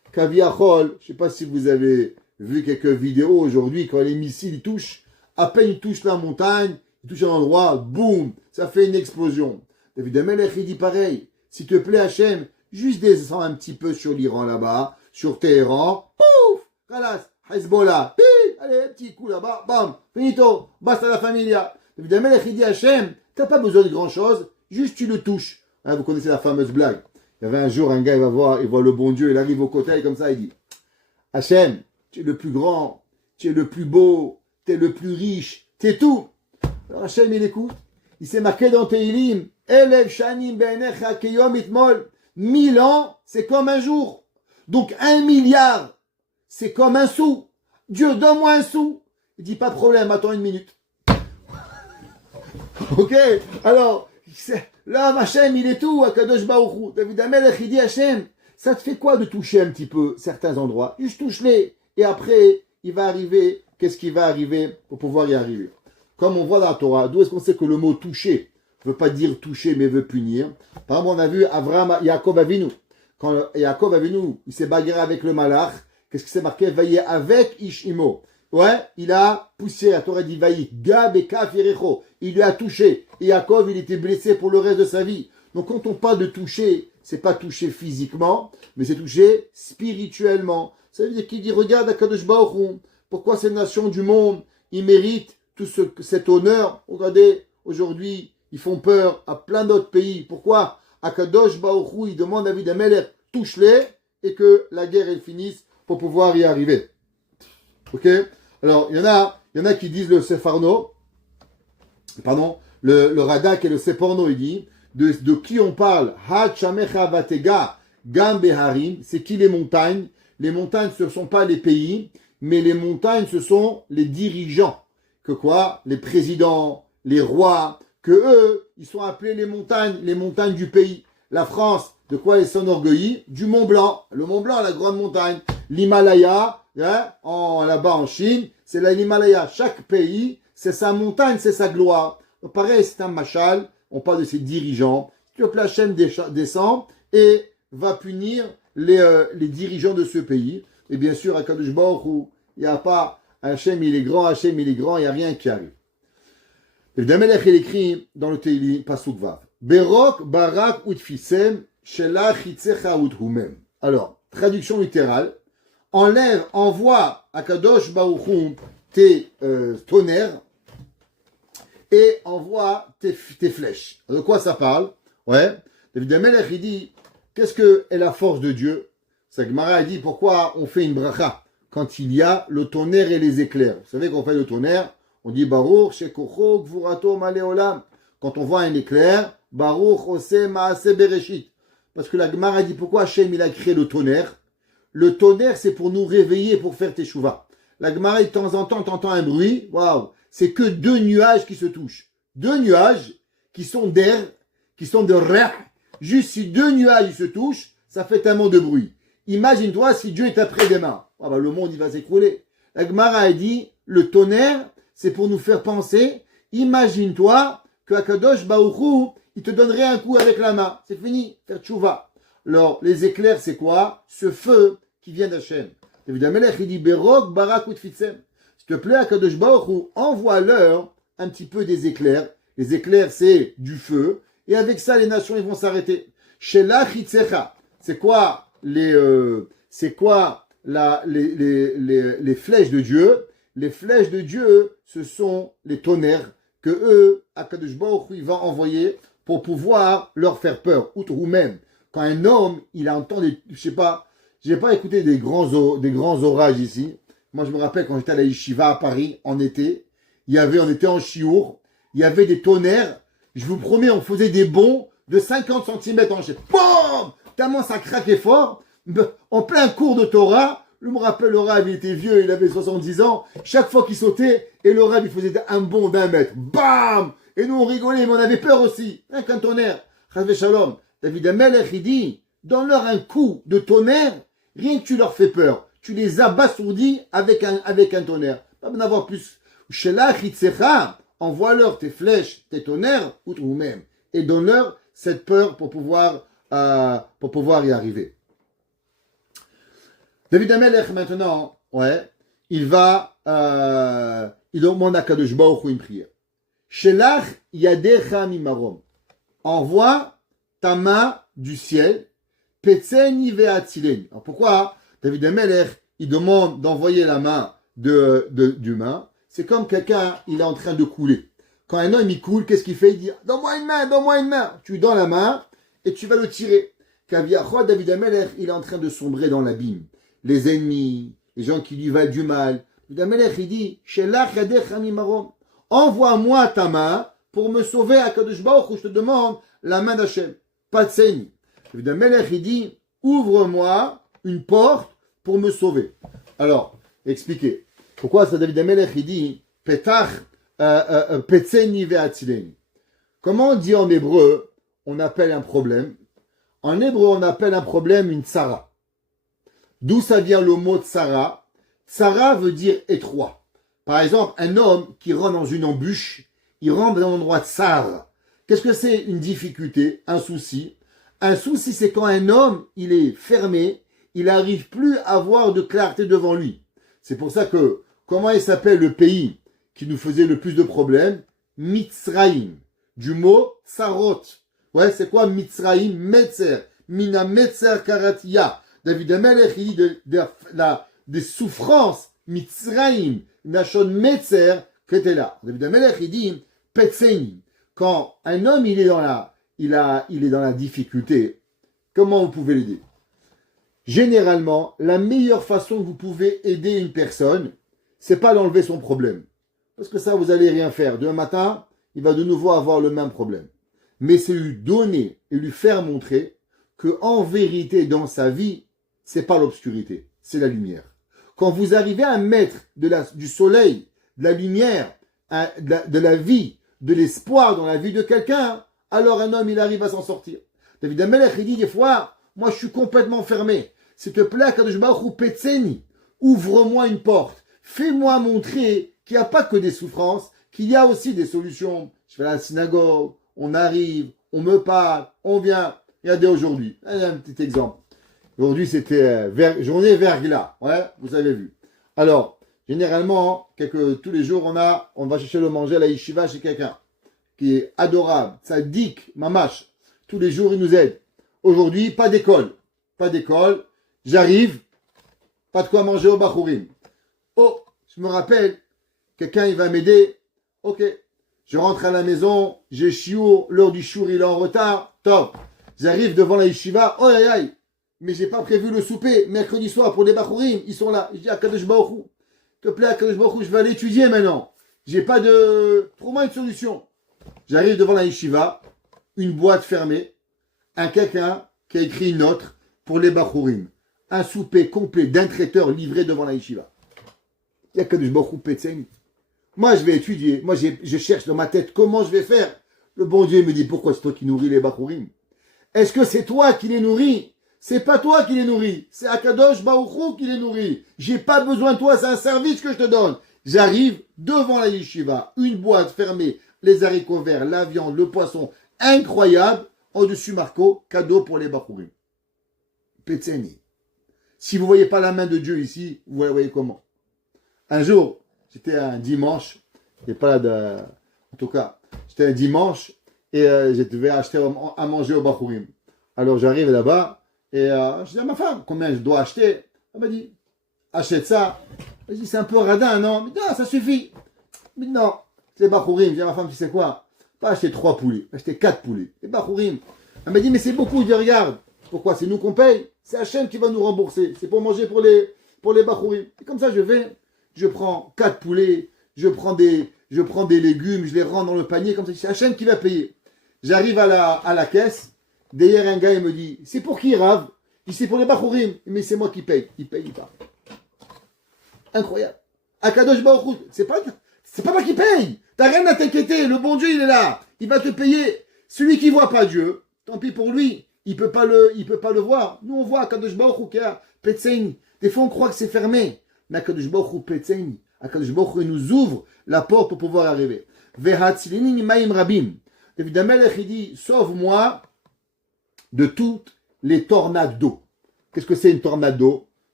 Kaviachol, je ne sais pas si vous avez vu quelques vidéos aujourd'hui, quand les missiles ils touchent, à peine ils touchent la montagne, ils touchent un endroit, boum, ça fait une explosion. David Amelech, il dit pareil, s'il te plaît Hachem, juste descends un petit peu sur l'Iran là-bas, sur Téhéran, pouf, Kalas, Hezbollah, pif, allez, petit coup là-bas, bam, finito, basta la familia. David Amelech, il dit Hachem, t'as pas besoin de grand-chose, juste tu le touches. Hein, vous connaissez la fameuse blague. Il y avait un jour un gars, il voit le bon Dieu, il arrive au côté comme ça, il dit Hachem, tu es le plus grand, tu es le plus beau, tu es le plus riche, tu es tout. Alors Hachem, il écoute. Il s'est marqué dans Teilim, Elev Shanim Be'enecha Keyom Itmol. 1000 ans, c'est comme un jour. Donc 1 milliard, c'est comme un sou. Dieu, donne-moi un sou. Il dit pas de problème, attends une minute. Ok, alors, là, Hachem, il est tout, Akadosh Baruch Hu. David Amelech, il dit Hachem, ça te fait quoi de toucher un petit peu certains endroits? Juste touche-les. Et après, il va arriver, qu'est-ce qui va arriver pour pouvoir y arriver? Comme on voit dans la Torah, d'où est-ce qu'on sait que le mot toucher ne veut pas dire toucher, mais veut punir? Par exemple, on a vu Avraham, Yaakov Avinu. Quand Yaakov Avinu, il s'est bagarré avec le malach, qu'est-ce qui s'est marqué? Vaillé avec Ishimo. Ouais, il a poussé, la Torah dit Vaï, Gab et Kaf Yerecho. Il lui a touché. Et Yaakov, il était blessé pour le reste de sa vie. Donc quand on parle de toucher, c'est pas toucher physiquement, mais c'est toucher spirituellement. Ça veut dire qu'il dit, regarde Akadosh Baruch Hu, pourquoi ces nations du monde, ils méritent tout cet honneur. Regardez, aujourd'hui, ils font peur à plein d'autres pays. Pourquoi? Akadosh Baruch Hu, il demande à David Amelech, touche-les, et que la guerre, elle finisse pour pouvoir y arriver. Ok? Alors, il y en a qui disent le Sefarno, pardon, le Radak et le Seporno, il dit, de qui on parle? Ha Chamecha Vatega Gam Beharim, c'est qui les montagnes? Les montagnes, ce ne sont pas les pays, mais les montagnes, ce sont les dirigeants. Que quoi? Les présidents, les rois, que eux, ils sont appelés les montagnes du pays. La France, de quoi elle s'enorgueillit? Du Mont Blanc. Le Mont Blanc, la grande montagne. L'Himalaya, hein, là-bas en Chine, c'est l'Himalaya. Chaque pays, c'est sa montagne, c'est sa gloire. Donc, pareil, c'est un machal. On parle de ses dirigeants. Tu veux que Hachem descend et va punir les dirigeants de ce pays. Et bien sûr, à Kadosh Baruch Hu, il n'y a pas Hachem, il est grand, il n'y a rien qui arrive. Et le Damelech, il écrit dans le Teilim, Pasuk Vav. Berok barak utfisem shela chitzecha uthumem. Alors, traduction littérale. Envoie à Kadosh Baruch Hu tes tonnerres et envoie tes flèches. De quoi ça parle? Ouais. David Amelech, il dit, qu'est-ce que est la force de Dieu? C'est que Gemara a dit, pourquoi on fait une bracha quand il y a le tonnerre et les éclairs? Vous savez qu'on fait le tonnerre, on dit Baruch shekocho gvurato maleolam. Quand on voit un éclair, Baruch ose maase bereshit. Parce que la Gemara dit, pourquoi Hachem il a créé le tonnerre? Le tonnerre, c'est pour nous réveiller, pour faire teshuva. La Gemara, de temps en temps, t'entends un bruit, waouh, c'est que 2 nuages qui se touchent. 2 nuages qui sont d'air, qui sont de reh. Juste si 2 nuages se touchent, ça fait tellement de bruit. Imagine-toi si Dieu est après des mains. Ah bah, le monde, il va s'écrouler. La Gemara a dit, le tonnerre, c'est pour nous faire penser, imagine-toi que Akadosh Baruch Hu, il te donnerait un coup avec la main. C'est fini, faire tchouva. Alors, les éclairs, c'est quoi? Ce feu qui vient d'Hachem. Évidemment, il dit, Berok barak utfitsem. S'il te plaît, Akadosh Baruch Hu, envoie-leur un petit peu des éclairs. Les éclairs, c'est du feu. Et avec ça, les nations, ils vont s'arrêter. Shela chitzecha. C'est quoi les flèches de Dieu? Les flèches de Dieu, ce sont les tonnerres que eux, Akadosh Baruch Hu, il va envoyer pour pouvoir leur faire peur. Outre ou même, quand un homme, il entend des, je sais pas, j'ai pas écouté des grands orages ici. Moi, je me rappelle quand j'étais à la Yeshiva à Paris, en été, on était en chiour, il y avait des tonnerres. Je vous promets, on faisait des bonds de 50 cm en chef. Boum! Tellement ça craquait fort. En plein cours de Torah, je me rappelle, le Rav, il était vieux, il avait 70 ans. Chaque fois qu'il sautait, et le Rav, il faisait un bond d'1 mètre. Bam! Et nous, on rigolait, mais on avait peur aussi. Rien qu'un tonnerre. Chazvé Shalom. David Amelech, il dit, donne-leur un coup de tonnerre, rien que tu leur fais peur. Tu les abasourdis avec un tonnerre. Pas besoin d'avoir plus. Shelach itzecha, envoie-leur tes flèches, tes tonnerres, ou même. Et donne-leur cette peur pour pouvoir y arriver. David Amelech, maintenant, il demande à Kadosh Baruch Hu une prière. Shelach yadecha mimarom. Envoie ta main du ciel. Petzeni ve'atzileni. Alors pourquoi David Amelech, il demande d'envoyer la main d'humain? C'est comme quelqu'un, il est en train de couler. Quand un homme il coule, qu'est-ce qu'il fait? Il dit, donne-moi une main, donne-moi une main. Tu lui donnes la main et tu vas le tirer. Kaviachot, David Amelech, il est en train de sombrer dans l'abîme. Les ennemis, les gens qui lui veulent du mal. David Amelech, il dit, Shelach yadecha mimarom. Envoie-moi ta main pour me sauver à Kadosh Baruch Hu, je te demande la main d'Hachem. Pas de saigne. David Amelech, il dit, ouvre-moi une porte pour me sauver. Alors, expliquez. Pourquoi ça, David Amelech, il dit, Petach, Petzeni ve'atzileni. Comment on dit en hébreu, on appelle un problème? En hébreu, on appelle un problème une tsara. D'où ça vient le mot tsara? Tsara veut dire étroit. Par exemple, un homme qui rentre dans une embûche, il rentre dans un endroit tsar. Qu'est-ce que c'est une difficulté? Un souci. Un souci, c'est quand un homme, il est fermé, il n'arrive plus à avoir de clarté devant lui. C'est pour ça que, comment il s'appelle le pays qui nous faisait le plus de problèmes? Mitzraïm. Du mot sarot. Ouais, c'est quoi Mitzraïm? Metzer. Mina Metzer Karatia. David Amelech, il dit des souffrances. Mitzraïm. Nashon Metzer, qui était là. David Amelech, il dit Petzeni. Quand un homme, il est dans la difficulté, comment vous pouvez l'aider? Généralement, la meilleure façon que vous pouvez aider une personne, c'est pas d'enlever son problème. Parce que ça, vous allez rien faire. Demain matin, il va de nouveau avoir le même problème. Mais c'est lui donner et lui faire montrer que, en vérité, dans sa vie, c'est pas l'obscurité, c'est la lumière. Quand vous arrivez à mettre du soleil, de la lumière, de la vie, de l'espoir dans la vie de quelqu'un, alors un homme, il arrive à s'en sortir. David Amelech, il dit des fois, moi je suis complètement fermé. S'il te plaît, Kadosh Baruch Hu Petzeni, ouvre-moi une porte. Fais-moi montrer qu'il n'y a pas que des souffrances, qu'il y a aussi des solutions. Je vais à la synagogue, on arrive, on me parle, on vient. Regardez aujourd'hui, un petit exemple. Aujourd'hui, c'était journée verglas. Ouais, vous avez vu. Alors, généralement, tous les jours, on va chercher le manger à la yeshiva chez quelqu'un qui est adorable, tzaddik, mamash. Tous les jours, il nous aide. Aujourd'hui, pas d'école. Pas d'école. J'arrive, pas de quoi manger au Bachurim. Oh, je me rappelle, quelqu'un, il va m'aider. Ok. Je rentre à la maison, j'ai chiour, l'heure du chiour, il est en retard. Top. J'arrive devant la yeshiva. Oh, aïe, aïe. Mais j'ai pas prévu le souper mercredi soir pour les Bachurim. Ils sont là. Je dis à Kadosh Baruch Hu, s'il te plaît, Kadosh Baruch Hu, je vais aller étudier maintenant. J'ai pas trouve-moi une solution. J'arrive devant la yeshiva, une boîte fermée, quelqu'un qui a écrit une note pour les Bachurim. Un souper complet d'un traiteur livré devant la yeshiva. Il y a Kadosh Baruch Hu Petzeni. Moi, je vais étudier. Moi, je cherche dans ma tête comment je vais faire. Le bon Dieu me dit, pourquoi c'est toi qui nourris les Bachurim? Est-ce que c'est toi qui les nourris? C'est pas toi qui les nourris, c'est Akadosh Baruch Hu qui les nourrit. J'ai pas besoin de toi, c'est un service que je te donne. J'arrive devant la yeshiva, une boîte fermée, les haricots verts, la viande, le poisson, incroyable. Au-dessus, Marco, cadeau pour les Bachurim. Petzeni. Si vous voyez pas la main de Dieu ici, vous la voyez comment? Un jour, c'était un dimanche, et pas là en tout cas, c'était un dimanche, et je devais acheter à manger au Bachurim. Alors j'arrive là-bas, et je dis à ma femme, combien je dois acheter? Elle m'a dit, achète ça. Je dis, c'est un peu radin, non? Mais non, ça suffit. Mais non, c'est les Bachurim. Je dis à ma femme, tu sais quoi? Pas acheter 3 poulets, acheter 4 poulets. Les Bachurim. Elle m'a dit, mais c'est beaucoup. Je dis, regarde, pourquoi? C'est nous qu'on paye. C'est Hachem qui va nous rembourser. C'est pour manger pour les Bachurim. Et comme ça, je prends 4 poulets, je prends des légumes, je les rends dans le panier, comme ça, c'est Hachem qui va payer. J'arrive à la caisse. Derrière un gars, il me dit, c'est pour qui, Rav? Il dit, c'est pour les Bachurim. Mais c'est moi qui paye. Il paye pas. Incroyable. Akadosh Baruch Hu, c'est pas toi qui paye. T'as rien à t'inquiéter. Le bon Dieu, il est là. Il va te payer. Celui qui voit pas Dieu, tant pis pour lui. Il peut pas le voir. Nous, on voit Akadosh Baruch Hu qui a Petzeni. Des fois, on croit que c'est fermé. Mais Akadosh Baruch Hu Petzeni. Akadosh Baruch Hu, il nous ouvre la porte pour pouvoir arriver. Vehatzilini maim rabim. David Amelech, il dit, sauve-moi de toutes les tornades d'eau. Qu'est-ce que c'est une tornade d'eau?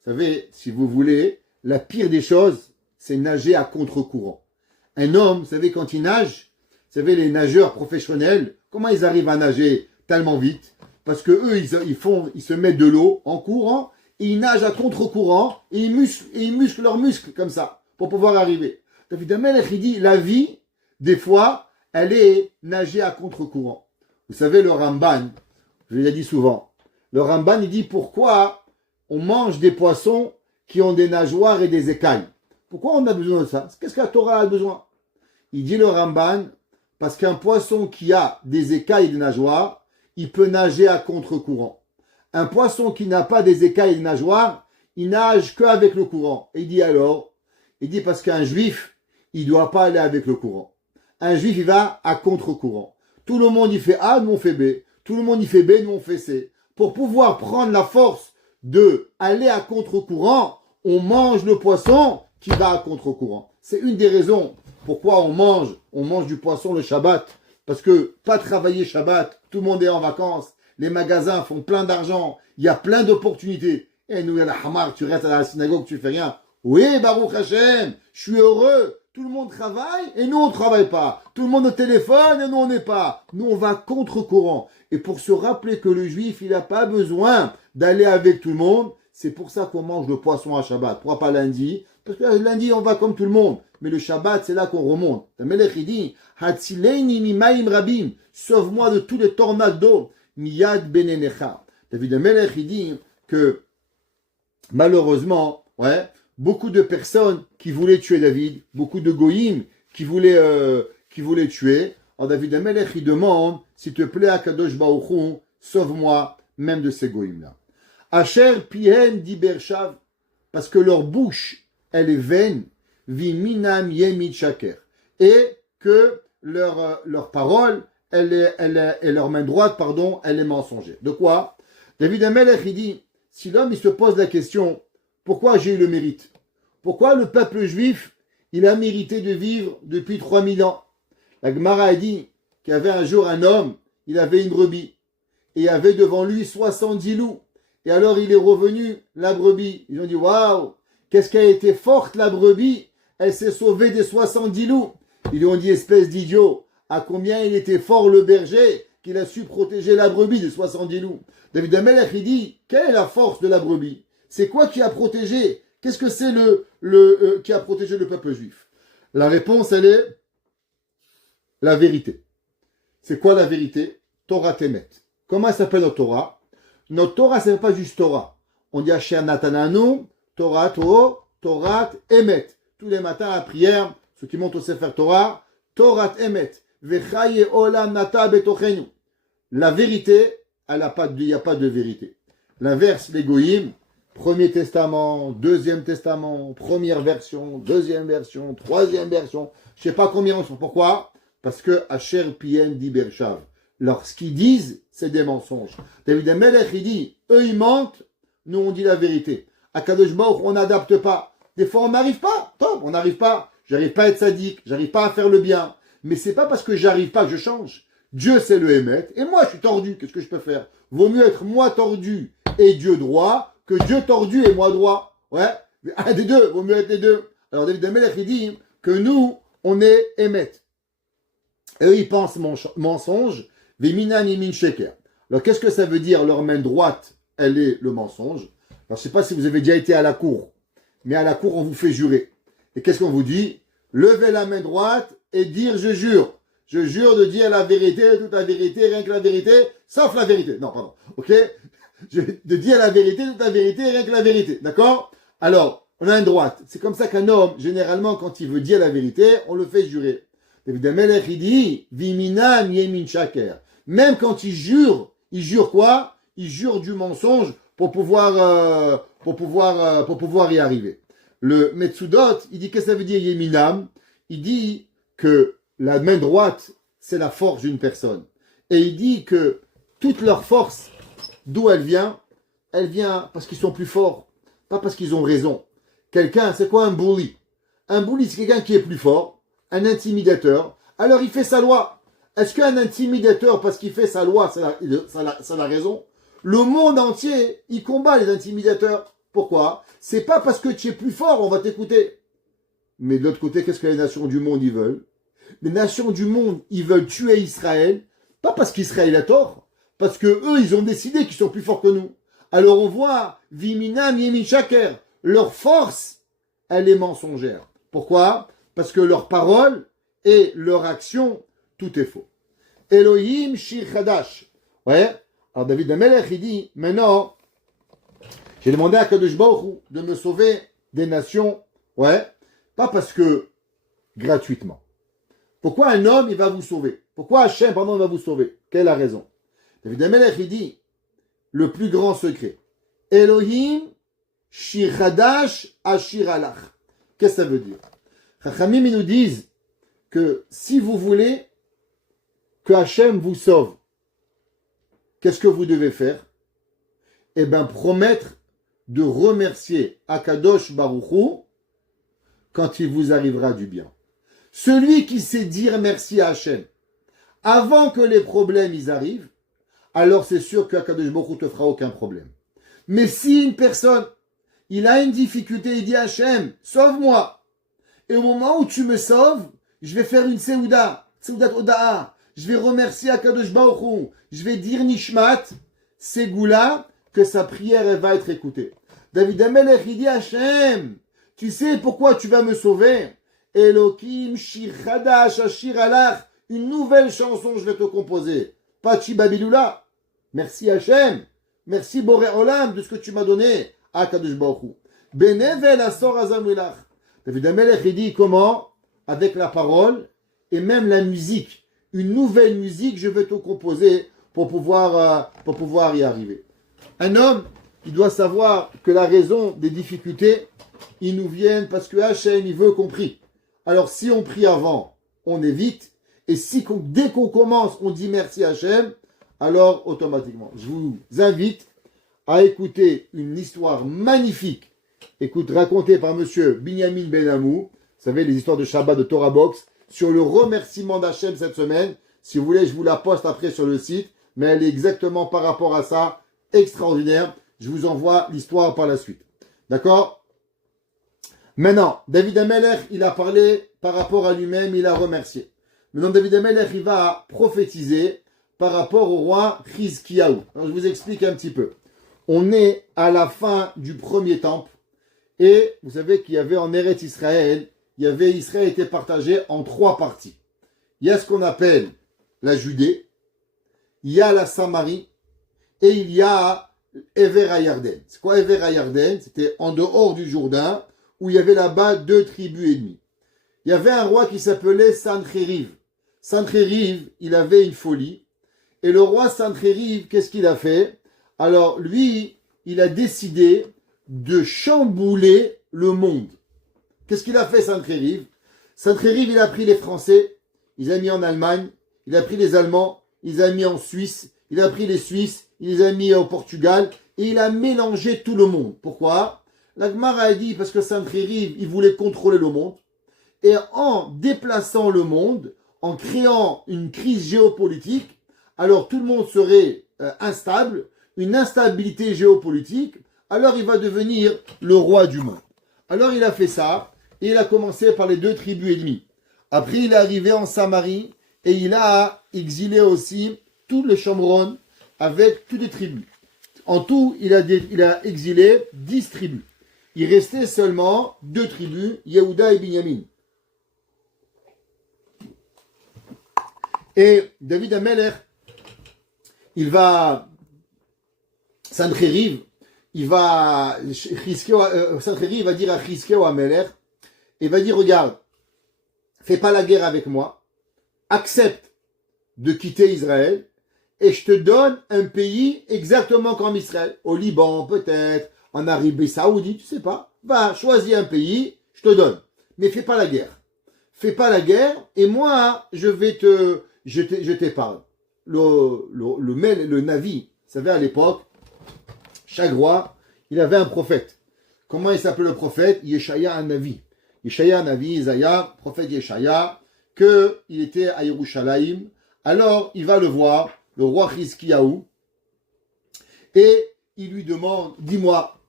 Vous savez, si vous voulez, la pire des choses, c'est nager à contre-courant. Un homme, vous savez, quand il nage, vous savez, les nageurs professionnels, comment ils arrivent à nager tellement vite? Parce que eux, ils se mettent de l'eau en courant, et ils nagent à contre-courant, et ils musclent leurs muscles comme ça, pour pouvoir arriver. David Amelech, il dit, la vie, des fois, elle est nager à contre-courant. Vous savez, le Ramban, je l'ai dit souvent, le Ramban, il dit, pourquoi on mange des poissons qui ont des nageoires et des écailles? Pourquoi on a besoin de ça? Qu'est-ce que la Torah a besoin? Il dit le Ramban, parce qu'un poisson qui a des écailles et des nageoires, il peut nager à contre-courant. Un poisson qui n'a pas des écailles et des nageoires, il nage qu'avec le courant. Et il dit alors, il dit parce qu'un juif, il ne doit pas aller avec le courant. Un juif, il va à contre-courant. Tout le monde, il fait A, nous on fait B. Tout le monde, il fait B, nous on fait C. Pour pouvoir prendre la force de aller à contre-courant, on mange le poisson qui va à contre-courant. C'est une des raisons pourquoi on mange du poisson le Shabbat. Parce que pas travailler Shabbat, tout le monde est en vacances, les magasins font plein d'argent, il y a plein d'opportunités. Et nous, il y a la hamar, tu restes à la synagogue, tu fais rien. Oui, Baruch Hashem, je suis heureux. Tout le monde travaille et nous on ne travaille pas. Tout le monde au téléphone et nous on n'est pas. Nous on va contre-courant. Et pour se rappeler que le juif, il n'a pas besoin d'aller avec tout le monde, c'est pour ça qu'on mange le poisson à Shabbat. Pourquoi pas lundi? Parce que lundi, on va comme tout le monde. Mais le Shabbat, c'est là qu'on remonte. Le Melech, il dit, Hatzileini mimaim rabim, sauve-moi de tous les tornades d'eau. Miyad benenecha. David le Melech, il dit que, malheureusement, beaucoup de personnes qui voulaient tuer David, beaucoup de goïms qui voulaient tuer. Alors David le Melech, il demande, s'il te plaît, Akadosh Baruch Hu, sauve-moi même de ces goïms-là. Asher pihen di bershav, parce que leur bouche, elle est vaine, viminam yemit shaker, et que leur parole, et leur main droite, pardon, elle est mensongère. De quoi? David Amelech, il dit, si l'homme, il se pose la question, pourquoi j'ai eu le mérite? Pourquoi le peuple juif, il a mérité de vivre depuis 3000 ans? La Gemara a dit qu'il y avait un jour un homme, il avait une brebis, et il avait devant lui 70 loups. Et alors il est revenu, la brebis. Ils ont dit, waouh, qu'est-ce qu'elle a été forte la brebis? Elle s'est sauvée des 70 loups. Ils lui ont dit, espèce d'idiot, à combien il était fort le berger qu'il a su protéger la brebis des 70 loups. David Amelech, il dit, quelle est la force de la brebis? C'est quoi qui a protégé? Qu'est-ce que c'est qui a protégé le peuple juif? La réponse, elle est la vérité. C'est quoi la vérité? Torah Temet. Comment elle s'appelle notre Torah? Notre Torah, ce n'est pas juste Torah. On dit Asher Natananu, Torah, Torah, Emet. Tous les matins à prière, ceux qui montent au Sefer Torah, Torah Emet. Vechaye Olam Nata Betochenu. La vérité, il n'y a pas de vérité. L'inverse, les goyim, Premier Testament, Deuxième Testament, première version, deuxième version, troisième version. Je ne sais pas combien on sont. Pourquoi? Parce que Asher Pien di Bershav. Lorsqu'ils disent, c'est des mensonges. David Amelech, il dit, eux ils mentent, nous on dit la vérité. À Kadosh Baruch, on n'adapte pas. Des fois on n'arrive pas, top, on n'arrive pas. J'arrive pas à être sadique, j'arrive pas à faire le bien. Mais c'est pas parce que j'arrive pas que je change. Dieu c'est le émet, et moi je suis tordu, qu'est-ce que je peux faire? Vaut mieux être moi tordu et Dieu droit, que Dieu tordu et moi droit. Ouais, un des deux, vaut mieux être les deux. Alors David Amelech, il dit que nous, on est émet. Et eux ils pensent mensonge. Veminan yemin sheker. Alors qu'est-ce que ça veut dire? Leur main droite, elle est le mensonge. Alors je ne sais pas si vous avez déjà été à la cour, mais à la cour on vous fait jurer. Et qu'est-ce qu'on vous dit? Levez la main droite et dire je jure. Je jure de dire la vérité, toute la vérité, rien que la vérité, sauf la vérité. Non, pardon. Ok? De dire la vérité, toute la vérité, rien que la vérité. D'accord? Alors, on a une droite. C'est comme ça qu'un homme, généralement, quand il veut dire la vérité, on le fait jurer. David Amelech, il dit, Viminam yemin shaker. Même quand il jure quoi? Il jure du mensonge pour pouvoir y arriver. Le Metsudot, il dit qu'est-ce que ça veut dire Yeminam? Il dit que la main droite, c'est la force d'une personne. Et il dit que toute leur force, d'où elle vient? Elle vient parce qu'ils sont plus forts, pas parce qu'ils ont raison. Quelqu'un, c'est quoi un bully? Un bully, c'est quelqu'un qui est plus fort, un intimidateur. Alors il fait sa loi. Est-ce qu'un intimidateur, parce qu'il fait sa loi, ça a la raison? Le monde entier, il combat les intimidateurs. Pourquoi? C'est pas parce que tu es plus fort, on va t'écouter. Mais de l'autre côté, qu'est-ce que les nations du monde, ils veulent? Les nations du monde, ils veulent tuer Israël, pas parce qu'Israël a tort, parce que eux, ils ont décidé qu'ils sont plus forts que nous. Alors on voit, Viminam Yemin Shaker, leur force, elle est mensongère. Pourquoi? Parce que leur parole et leur action, tout est faux. Elohim Shir Chadash. Ouais. Alors David Amelech, il dit, maintenant, j'ai demandé à Kadosh Baruch Hu de me sauver des nations. Ouais. Pas parce que gratuitement. Pourquoi un homme, il va vous sauver? Pourquoi Hachem, pardon, il va vous sauver? Quelle est la raison? David Amelech, il dit, le plus grand secret. Elohim Shir Chadash Ashir Alach. Qu'est-ce que ça veut dire? Chachamim, ils nous disent que si vous voulez que Hachem vous sauve, qu'est-ce que vous devez faire? Eh bien, promettre de remercier Akadosh Baruch Hu quand il vous arrivera du bien. Celui qui sait dire merci à Hachem avant que les problèmes ils arrivent, alors c'est sûr qu'Akadosh Baruch Hu te fera aucun problème. Mais si une personne, il a une difficulté, il dit Hachem, sauve-moi. Et au moment où tu me sauves, je vais faire une Seudat Oda'a. Je vais remercier Akadosh Baruch Hu. Je vais dire Nishmat, Ségoula, que sa prière elle va être écoutée. David Amelech, il dit Hachem, tu sais pourquoi tu vas me sauver? Elohim Shir Chadash Ashir Alach, une nouvelle chanson je vais te composer. Pachi Babiloula. Merci Hachem. Merci Boré Olam de ce que tu m'as donné. Akadosh Baruch Hu. Benevel Asor Azamrilach. David Amelech, il dit comment? Avec la parole et même la musique. Une nouvelle musique, je vais te composer pour pouvoir y arriver. Un homme, il doit savoir que la raison des difficultés, ils nous viennent parce que Hachem, il veut qu'on prie. Alors si on prie avant, on évite. Et si dès qu'on commence, on dit merci Hachem, alors automatiquement. Je vous invite à écouter une histoire magnifique. Racontée par monsieur Binyamin Benamou. Vous savez, les histoires de Shabbat de Torah Box. Sur le remerciement d'Hachem cette semaine. Si vous voulez, je vous la poste après sur le site. Mais elle est exactement par rapport à ça. Extraordinaire. Je vous envoie l'histoire par la suite. D'accord? Maintenant, David Amelech, il a parlé par rapport à lui-même, il a remercié. Maintenant, David Amelech, il va prophétiser par rapport au roi Chizkiyahu. Alors, je vous explique un petit peu. On est à la fin du premier temple. Et vous savez qu'il y avait en Eretz Israël, Israël était partagé en 3 parties. Il y a ce qu'on appelle la Judée, il y a la Samarie, et il y a Ever HaYarden. C'est quoi Ever HaYarden? C'était en dehors du Jourdain, où il y avait là-bas 2 tribus et demie. Il y avait un roi qui s'appelait Sancheriv. Sancheriv, il avait une folie. Et le roi Sancheriv, qu'est-ce qu'il a fait? Alors, lui, il a décidé de chambouler le monde. Qu'est-ce qu'il a fait, Sancheriv? Sancheriv, il a pris les Français, il les a mis en Allemagne, il a pris les Allemands, il les a mis en Suisse, il a pris les Suisses, il les a mis au Portugal, et il a mélangé tout le monde. Pourquoi? La Gemara a dit, parce que Sancheriv, il voulait contrôler le monde, et en déplaçant le monde, en créant une crise géopolitique, alors tout le monde serait instable, une instabilité géopolitique, alors il va devenir le roi du monde. Alors il a fait ça, et il a commencé par les 2 tribus et demie. Après il est arrivé en Samarie, et il a exilé aussi tout le Shomron avec toutes les tribus. En tout, il a exilé 10 tribus. Il restait seulement 2 tribus, Yehuda et Binyamin. Et David Amelech, Sancheriv, Sancheriv va dire à Chizkiyahu Amelech, il va dire, regarde, fais pas la guerre avec moi, accepte de quitter Israël, et je te donne un pays exactement comme Israël, au Liban peut-être, en Arabie Saoudite, tu sais pas, va, choisis un pays, je te donne, mais fais pas la guerre. Fais pas la guerre, et moi, je t'épargne. Le Navi, vous savez, à l'époque, chaque roi, il avait un prophète. Comment il s'appelait le prophète? Yeshaya un Navi. Yeshaya un Navi, Isaiah, prophète Yeshaya, qu'il était à Yerushalayim. Alors, il va le voir, le roi Chizkiyahu, et il lui demande, dis-moi,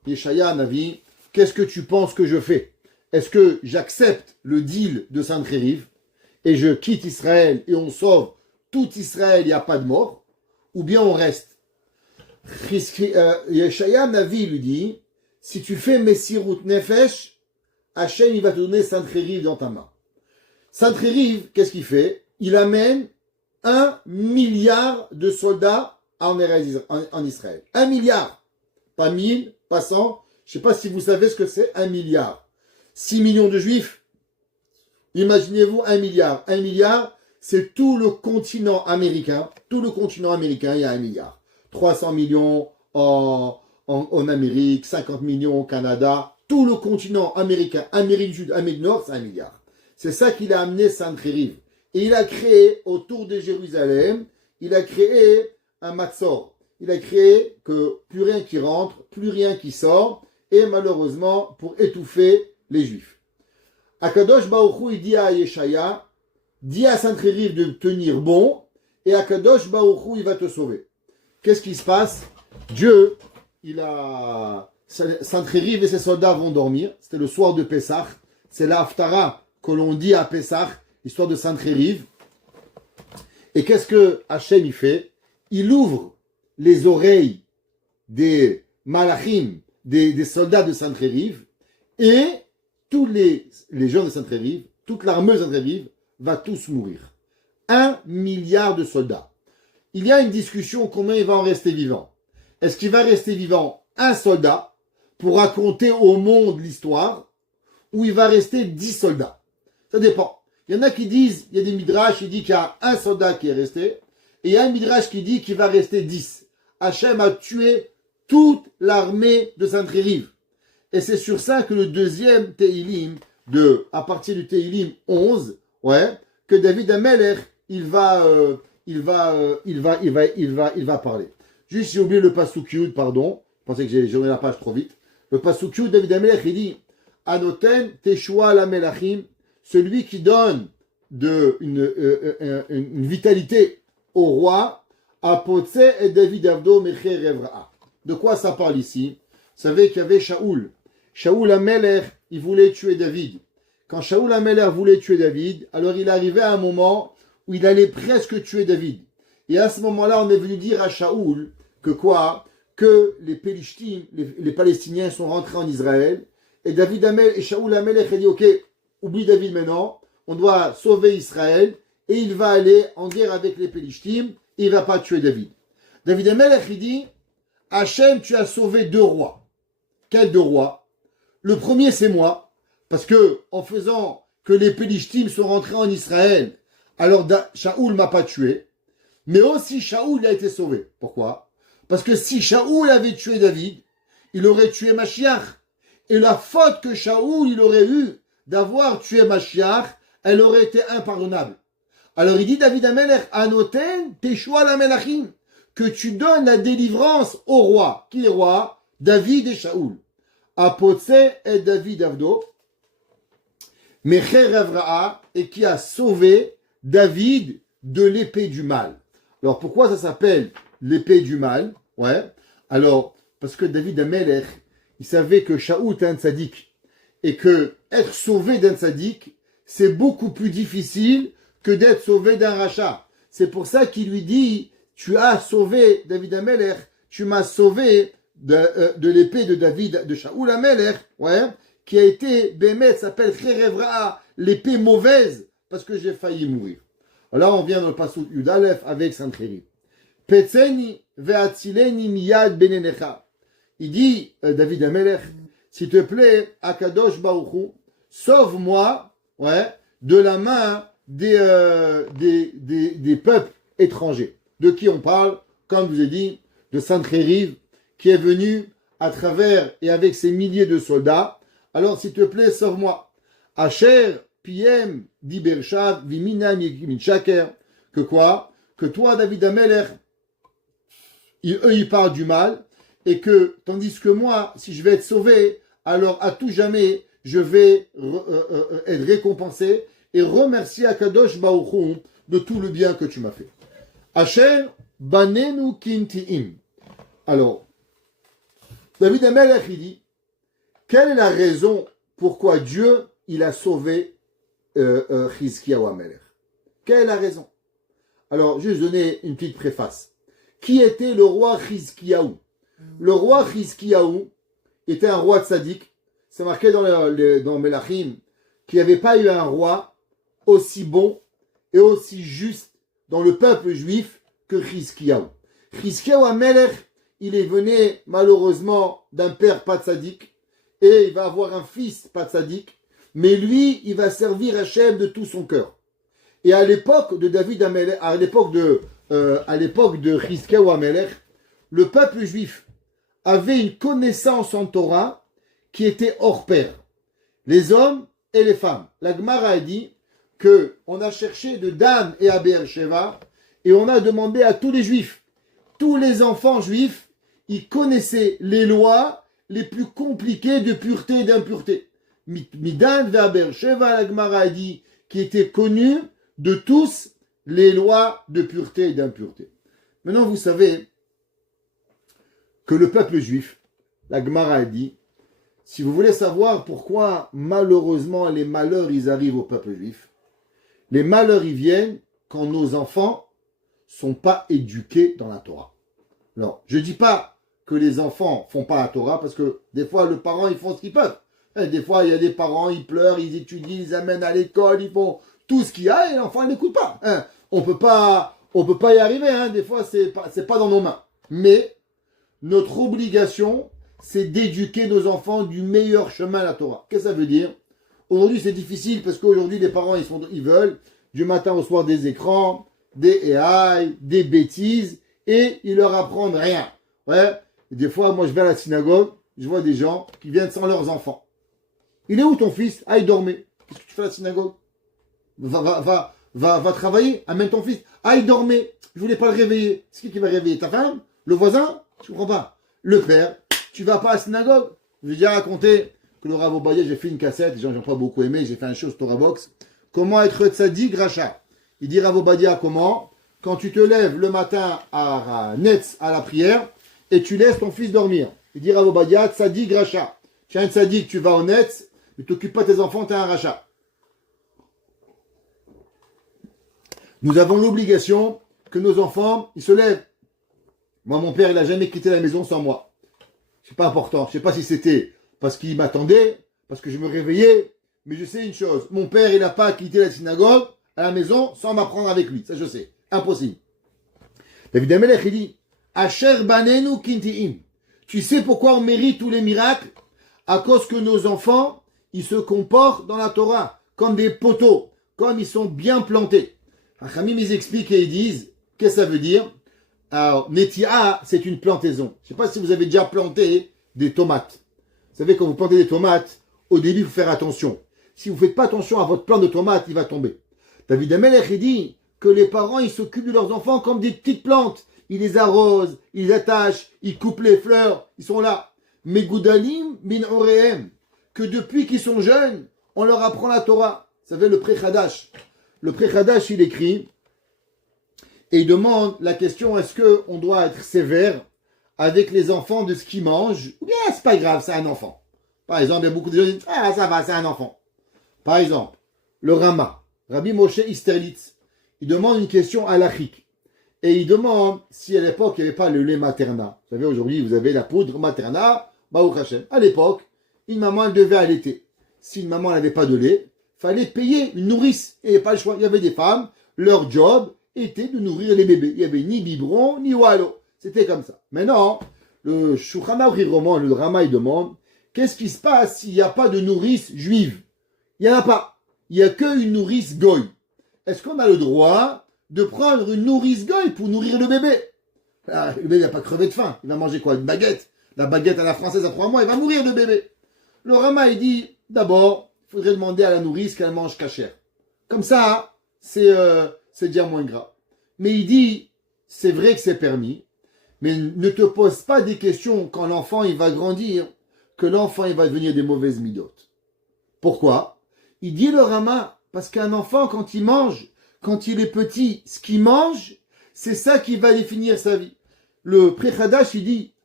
Yeshaya Navi, qu'est-ce que tu penses que je fais? Est-ce que j'accepte le deal de Sancheriv et je quitte Israël et on sauve tout Israël, il n'y a pas de mort? Ou bien on reste? Yeshaya Navi lui dit, si tu fais Messirut Nefesh, Hachem il va te donner Sancheriv dans ta main. Sancheriv, qu'est-ce qu'il fait? Il amène 1 milliard de soldats en Israël. 1 milliard. Pas 1000, pas 100. Je ne sais pas si vous savez ce que c'est 1 milliard. 6 millions de juifs. Imaginez-vous 1 milliard. 1 milliard, c'est tout le continent américain. Tout le continent américain, il y a 1 milliard. 300 millions en Amérique, 50 millions au Canada. Tout le continent américain, Amérique du Sud, Amérique du Nord, c'est 1 milliard. C'est ça qu'il a amené Sancheriv. Et il a créé, autour de Jérusalem, il a créé un matzor. Il a créé que plus rien qui rentre, plus rien qui sort, et malheureusement, pour étouffer les Juifs. Akadosh Baruch Hu, il dit à Yeshaya, dis à Sancheriv de tenir bon, et Akadosh Baruch Hu, il va te sauver. Qu'est-ce qui se passe? Dieu, Sancheriv et ses soldats vont dormir. C'était le soir de Pessah. C'est la Haftara que l'on dit à Pessah, histoire de Sancheriv. Et qu'est-ce que Hachem il fait? Il ouvre les oreilles des malachim, des soldats de Sancheriv, et tous les gens de Sancheriv, toute l'armée de Sancheriv, va tous mourir. 1 milliard de soldats. Il y a une discussion, combien il va en rester vivant? Est-ce qu'il va rester vivant un soldat pour raconter au monde l'histoire, ou il va rester 10 soldats? Ça dépend. Il y en a qui disent, il y a des midrash qui disent qu'il y a un soldat qui est resté, et il y a un midrash qui dit qu'il va rester 10. Hachem a tué toute l'armée de Sancheriv. Et c'est sur ça que le deuxième Teilim, à partir du Teilim 11, que David Amelech, il va parler. Juste, j'ai oublié le Pasuk Yud, pardon. Je pensais que j'ai tourné la page trop vite. Le Pasuk Yud, David Amelech, il dit, Anoten Teshua la Melachim, celui qui donne une vitalité au roi, Apotse et David Avdo Mecher Revra'a. De quoi ça parle ici? Vous savez qu'il y avait Shaoul. Shaoul Amelech, il voulait tuer David. Quand Shaoul Amelech voulait tuer David, alors il arrivait à un moment où il allait presque tuer David. Et à ce moment-là, on est venu dire à Shaoul que quoi? Que les Pélishtim, les Palestiniens sont rentrés en Israël. Et David Amelech et Shaoul Amelech a dit, ok, oublie David maintenant, on doit sauver Israël. Et il va aller en guerre avec les Pélishtim. Et il ne va pas tuer David. David Amelech, il dit, Hachem, tu as sauvé 2 rois. Quels 2 rois? Le premier, c'est moi. Parce que, en faisant que les Pélishtim sont rentrés en Israël, alors Shaoul ne m'a pas tué. Mais aussi, Shaoul a été sauvé. Pourquoi? Parce que si Shaoul avait tué David, il aurait tué Mashiach. Et la faute que Shaoul il aurait eue d'avoir tué Mashiach, elle aurait été impardonnable. Alors il dit David Amelech, Anoten Teshua la Melachim, que tu donnes la délivrance au roi. Qui est roi? David et Shaoul. Apotse et David Avdo, Mecher Revra'a, et qui a sauvé David de l'épée du mal. Alors pourquoi ça s'appelle l'épée du mal? Alors, parce que David Amelech, il savait que Shaoul était un tzaddik, et que être sauvé d'un tzaddik, c'est beaucoup plus difficile que d'être sauvé d'un rachat. C'est pour ça qu'il lui dit, tu as sauvé David Amelech, tu m'as sauvé de l'épée de David, de Shaoul Amelech, qui a été, Bémet, s'appelle Cherevra, l'épée mauvaise, parce que j'ai failli mourir. Alors on vient dans le Pasuk Yud Aleph avec Sancheriv. Petzeni ve'atzileni miyad benenecha. Il dit, David Amelech, s'il te plaît, Akadosh Baruch Hu, sauve-moi, de la main des peuples étrangers. De qui on parle? Comme je vous ai dit, de Sancheriv, qui est venu à travers et avec ses milliers de soldats. Alors, s'il te plaît, sauve-moi. Asher, Piem, Dibershav, Vimina, Shaker. Que quoi? Que toi, David Amelech, eux, ils parlent du mal. Et que, tandis que moi, si je vais être sauvé, alors à tout jamais, je vais être récompensé et remercier Akadosh Baruch Hu de tout le bien que tu m'as fait. Asher, Banenu Kintiim. Alors, David Amelech, il dit, quelle est la raison pourquoi Dieu, il a sauvé Chizkiyahu Amelech? Quelle est la raison? Alors, juste donner une petite préface. Qui était le roi Chizkiyahu? Le roi Chizkiyahu était un roi tzaddik. C'est marqué dans Melachim qu'il n'y avait pas eu un roi aussi bon et aussi juste dans le peuple juif que Chizkiyahu. Chizkiyahu Amelech, il est venu malheureusement d'un père pas tzaddik et il va avoir un fils pas tzaddik, mais lui, il va servir Hachem de tout son cœur. Et à l'époque de David Amelech, à l'époque de Chizkiyahu Amelech, le peuple juif avait une connaissance en Torah qui était hors pair. Les hommes et les femmes. La Gemara a dit qu'on a cherché de Dan et à Beersheva et on a demandé à tous les juifs, tous les enfants juifs, ils connaissaient les lois les plus compliquées de pureté et d'impureté. Midan et à Beersheva, la Gemara a dit, qui étaient connus de tous les lois de pureté et d'impureté. Maintenant, vous savez que le peuple juif, la Gemara a dit, si vous voulez savoir pourquoi malheureusement les malheurs ils arrivent au peuple juif, les malheurs ils viennent quand nos enfants sont pas éduqués dans la Torah. Alors, je dis pas que les enfants font pas la Torah parce que des fois les parents ils font ce qu'ils peuvent. Et des fois il y a des parents ils pleurent, ils étudient, ils amènent à l'école, ils font tout ce qu'il y a et l'enfant il n'écoute pas. On peut pas y arriver. Des fois c'est pas dans nos mains. Mais notre obligation, c'est d'éduquer nos enfants du meilleur chemin à la Torah. Qu'est-ce que ça veut dire? Aujourd'hui, c'est difficile parce qu'aujourd'hui, les parents, ils veulent du matin au soir des écrans, des AI, des bêtises, et ils leur apprennent rien. Ouais. Et des fois, moi, je vais à la synagogue, je vois des gens qui viennent sans leurs enfants. Il est où ton fils? Ah, il dormait. Qu'est-ce que tu fais à la synagogue? Va travailler, amène ton fils. Ah, il dormait. Je voulais pas le réveiller. C'est qui va réveiller? Ta femme? Le voisin? Je comprends pas. Le père, tu vas pas à la synagogue? Je vais déjà raconter que le Rav Obadia, j'ai fait une cassette, les gens n'ont pas beaucoup aimé, j'ai fait un show sur Torah Box. Comment être tzaddik racha? Il dit Rav Obadia comment? Quand tu te lèves le matin à Netz à la prière et tu laisses ton fils dormir. Il dit Rav Obadia, tzaddik racha. Tu es un tzaddik, tu vas au Netz, tu t'occupes pas de tes enfants, tu es un racha. Nous avons l'obligation que nos enfants, ils se lèvent. Moi, mon père, il n'a jamais quitté la maison sans moi. C'est pas important. Je sais pas si c'était parce qu'il m'attendait, parce que je me réveillais, mais je sais une chose. Mon père, il n'a pas quitté la synagogue à la maison sans m'apprendre avec lui. Ça, je sais. Impossible. David Amelech, il dit, Asher banenu kintiim. Tu sais pourquoi on mérite tous les miracles? À cause que nos enfants, ils se comportent dans la Torah comme des poteaux, comme ils sont bien plantés. Hachamim, ils expliquent et ils disent, qu'est-ce que ça veut dire? Alors, Netia, c'est une plantaison. Je ne sais pas si vous avez déjà planté des tomates. Vous savez, quand vous plantez des tomates, au début, il faut faire attention. Si vous ne faites pas attention à votre plant de tomates, il va tomber. David Amelech, il dit que les parents, ils s'occupent de leurs enfants comme des petites plantes. Ils les arrosent, ils les attachent, ils coupent les fleurs, ils sont là. Mais Goudalim min Orehem, que depuis qu'ils sont jeunes, on leur apprend la Torah. Vous savez, le Pré-Khadash. Le Pré-Khadash, il écrit... Et il demande la question, est-ce qu'on doit être sévère avec les enfants de ce qu'ils mangent? Ou bien c'est pas grave, c'est un enfant. Par exemple, il y a beaucoup de gens qui disent, ah ça va, c'est un enfant. Par exemple, le Rama, Rabbi Moshe Isterlitz, il demande une question halachique. Et il demande si à l'époque il n'y avait pas le lait materna. Vous savez, aujourd'hui vous avez la poudre materna, Baruch Hashem. À l'époque, une maman elle devait allaiter. Si une maman n'avait pas de lait, il fallait payer une nourrice. Et il n'y avait pas le choix. Il y avait des femmes, leur job était de nourrir les bébés. Il n'y avait ni biberon, ni wallo. C'était comme ça. Maintenant, le Shulchan Aruch Roman, le Rama, il demande, qu'est-ce qui se passe s'il n'y a pas de nourrice juive? Il n'y en a pas. Il n'y a qu'une nourrice goy. Est-ce qu'on a le droit de prendre une nourrice goy pour nourrir le bébé? Le bébé n'a pas crevé de faim. Il va manger quoi? Une baguette. La baguette à la française à 3 mois, il va mourir le bébé. Le Rama, il dit, d'abord, il faudrait demander à la nourrice qu'elle mange cachère. Comme ça, c'est déjà moins grave. Mais il dit, c'est vrai que c'est permis, mais ne te pose pas des questions quand l'enfant il va grandir, que l'enfant il va devenir des mauvaises midotes. Pourquoi? Il dit le Rama, parce qu'un enfant quand il mange, quand il est petit, ce qu'il mange, c'est ça qui va définir sa vie. Le Pré-Khadash il dit,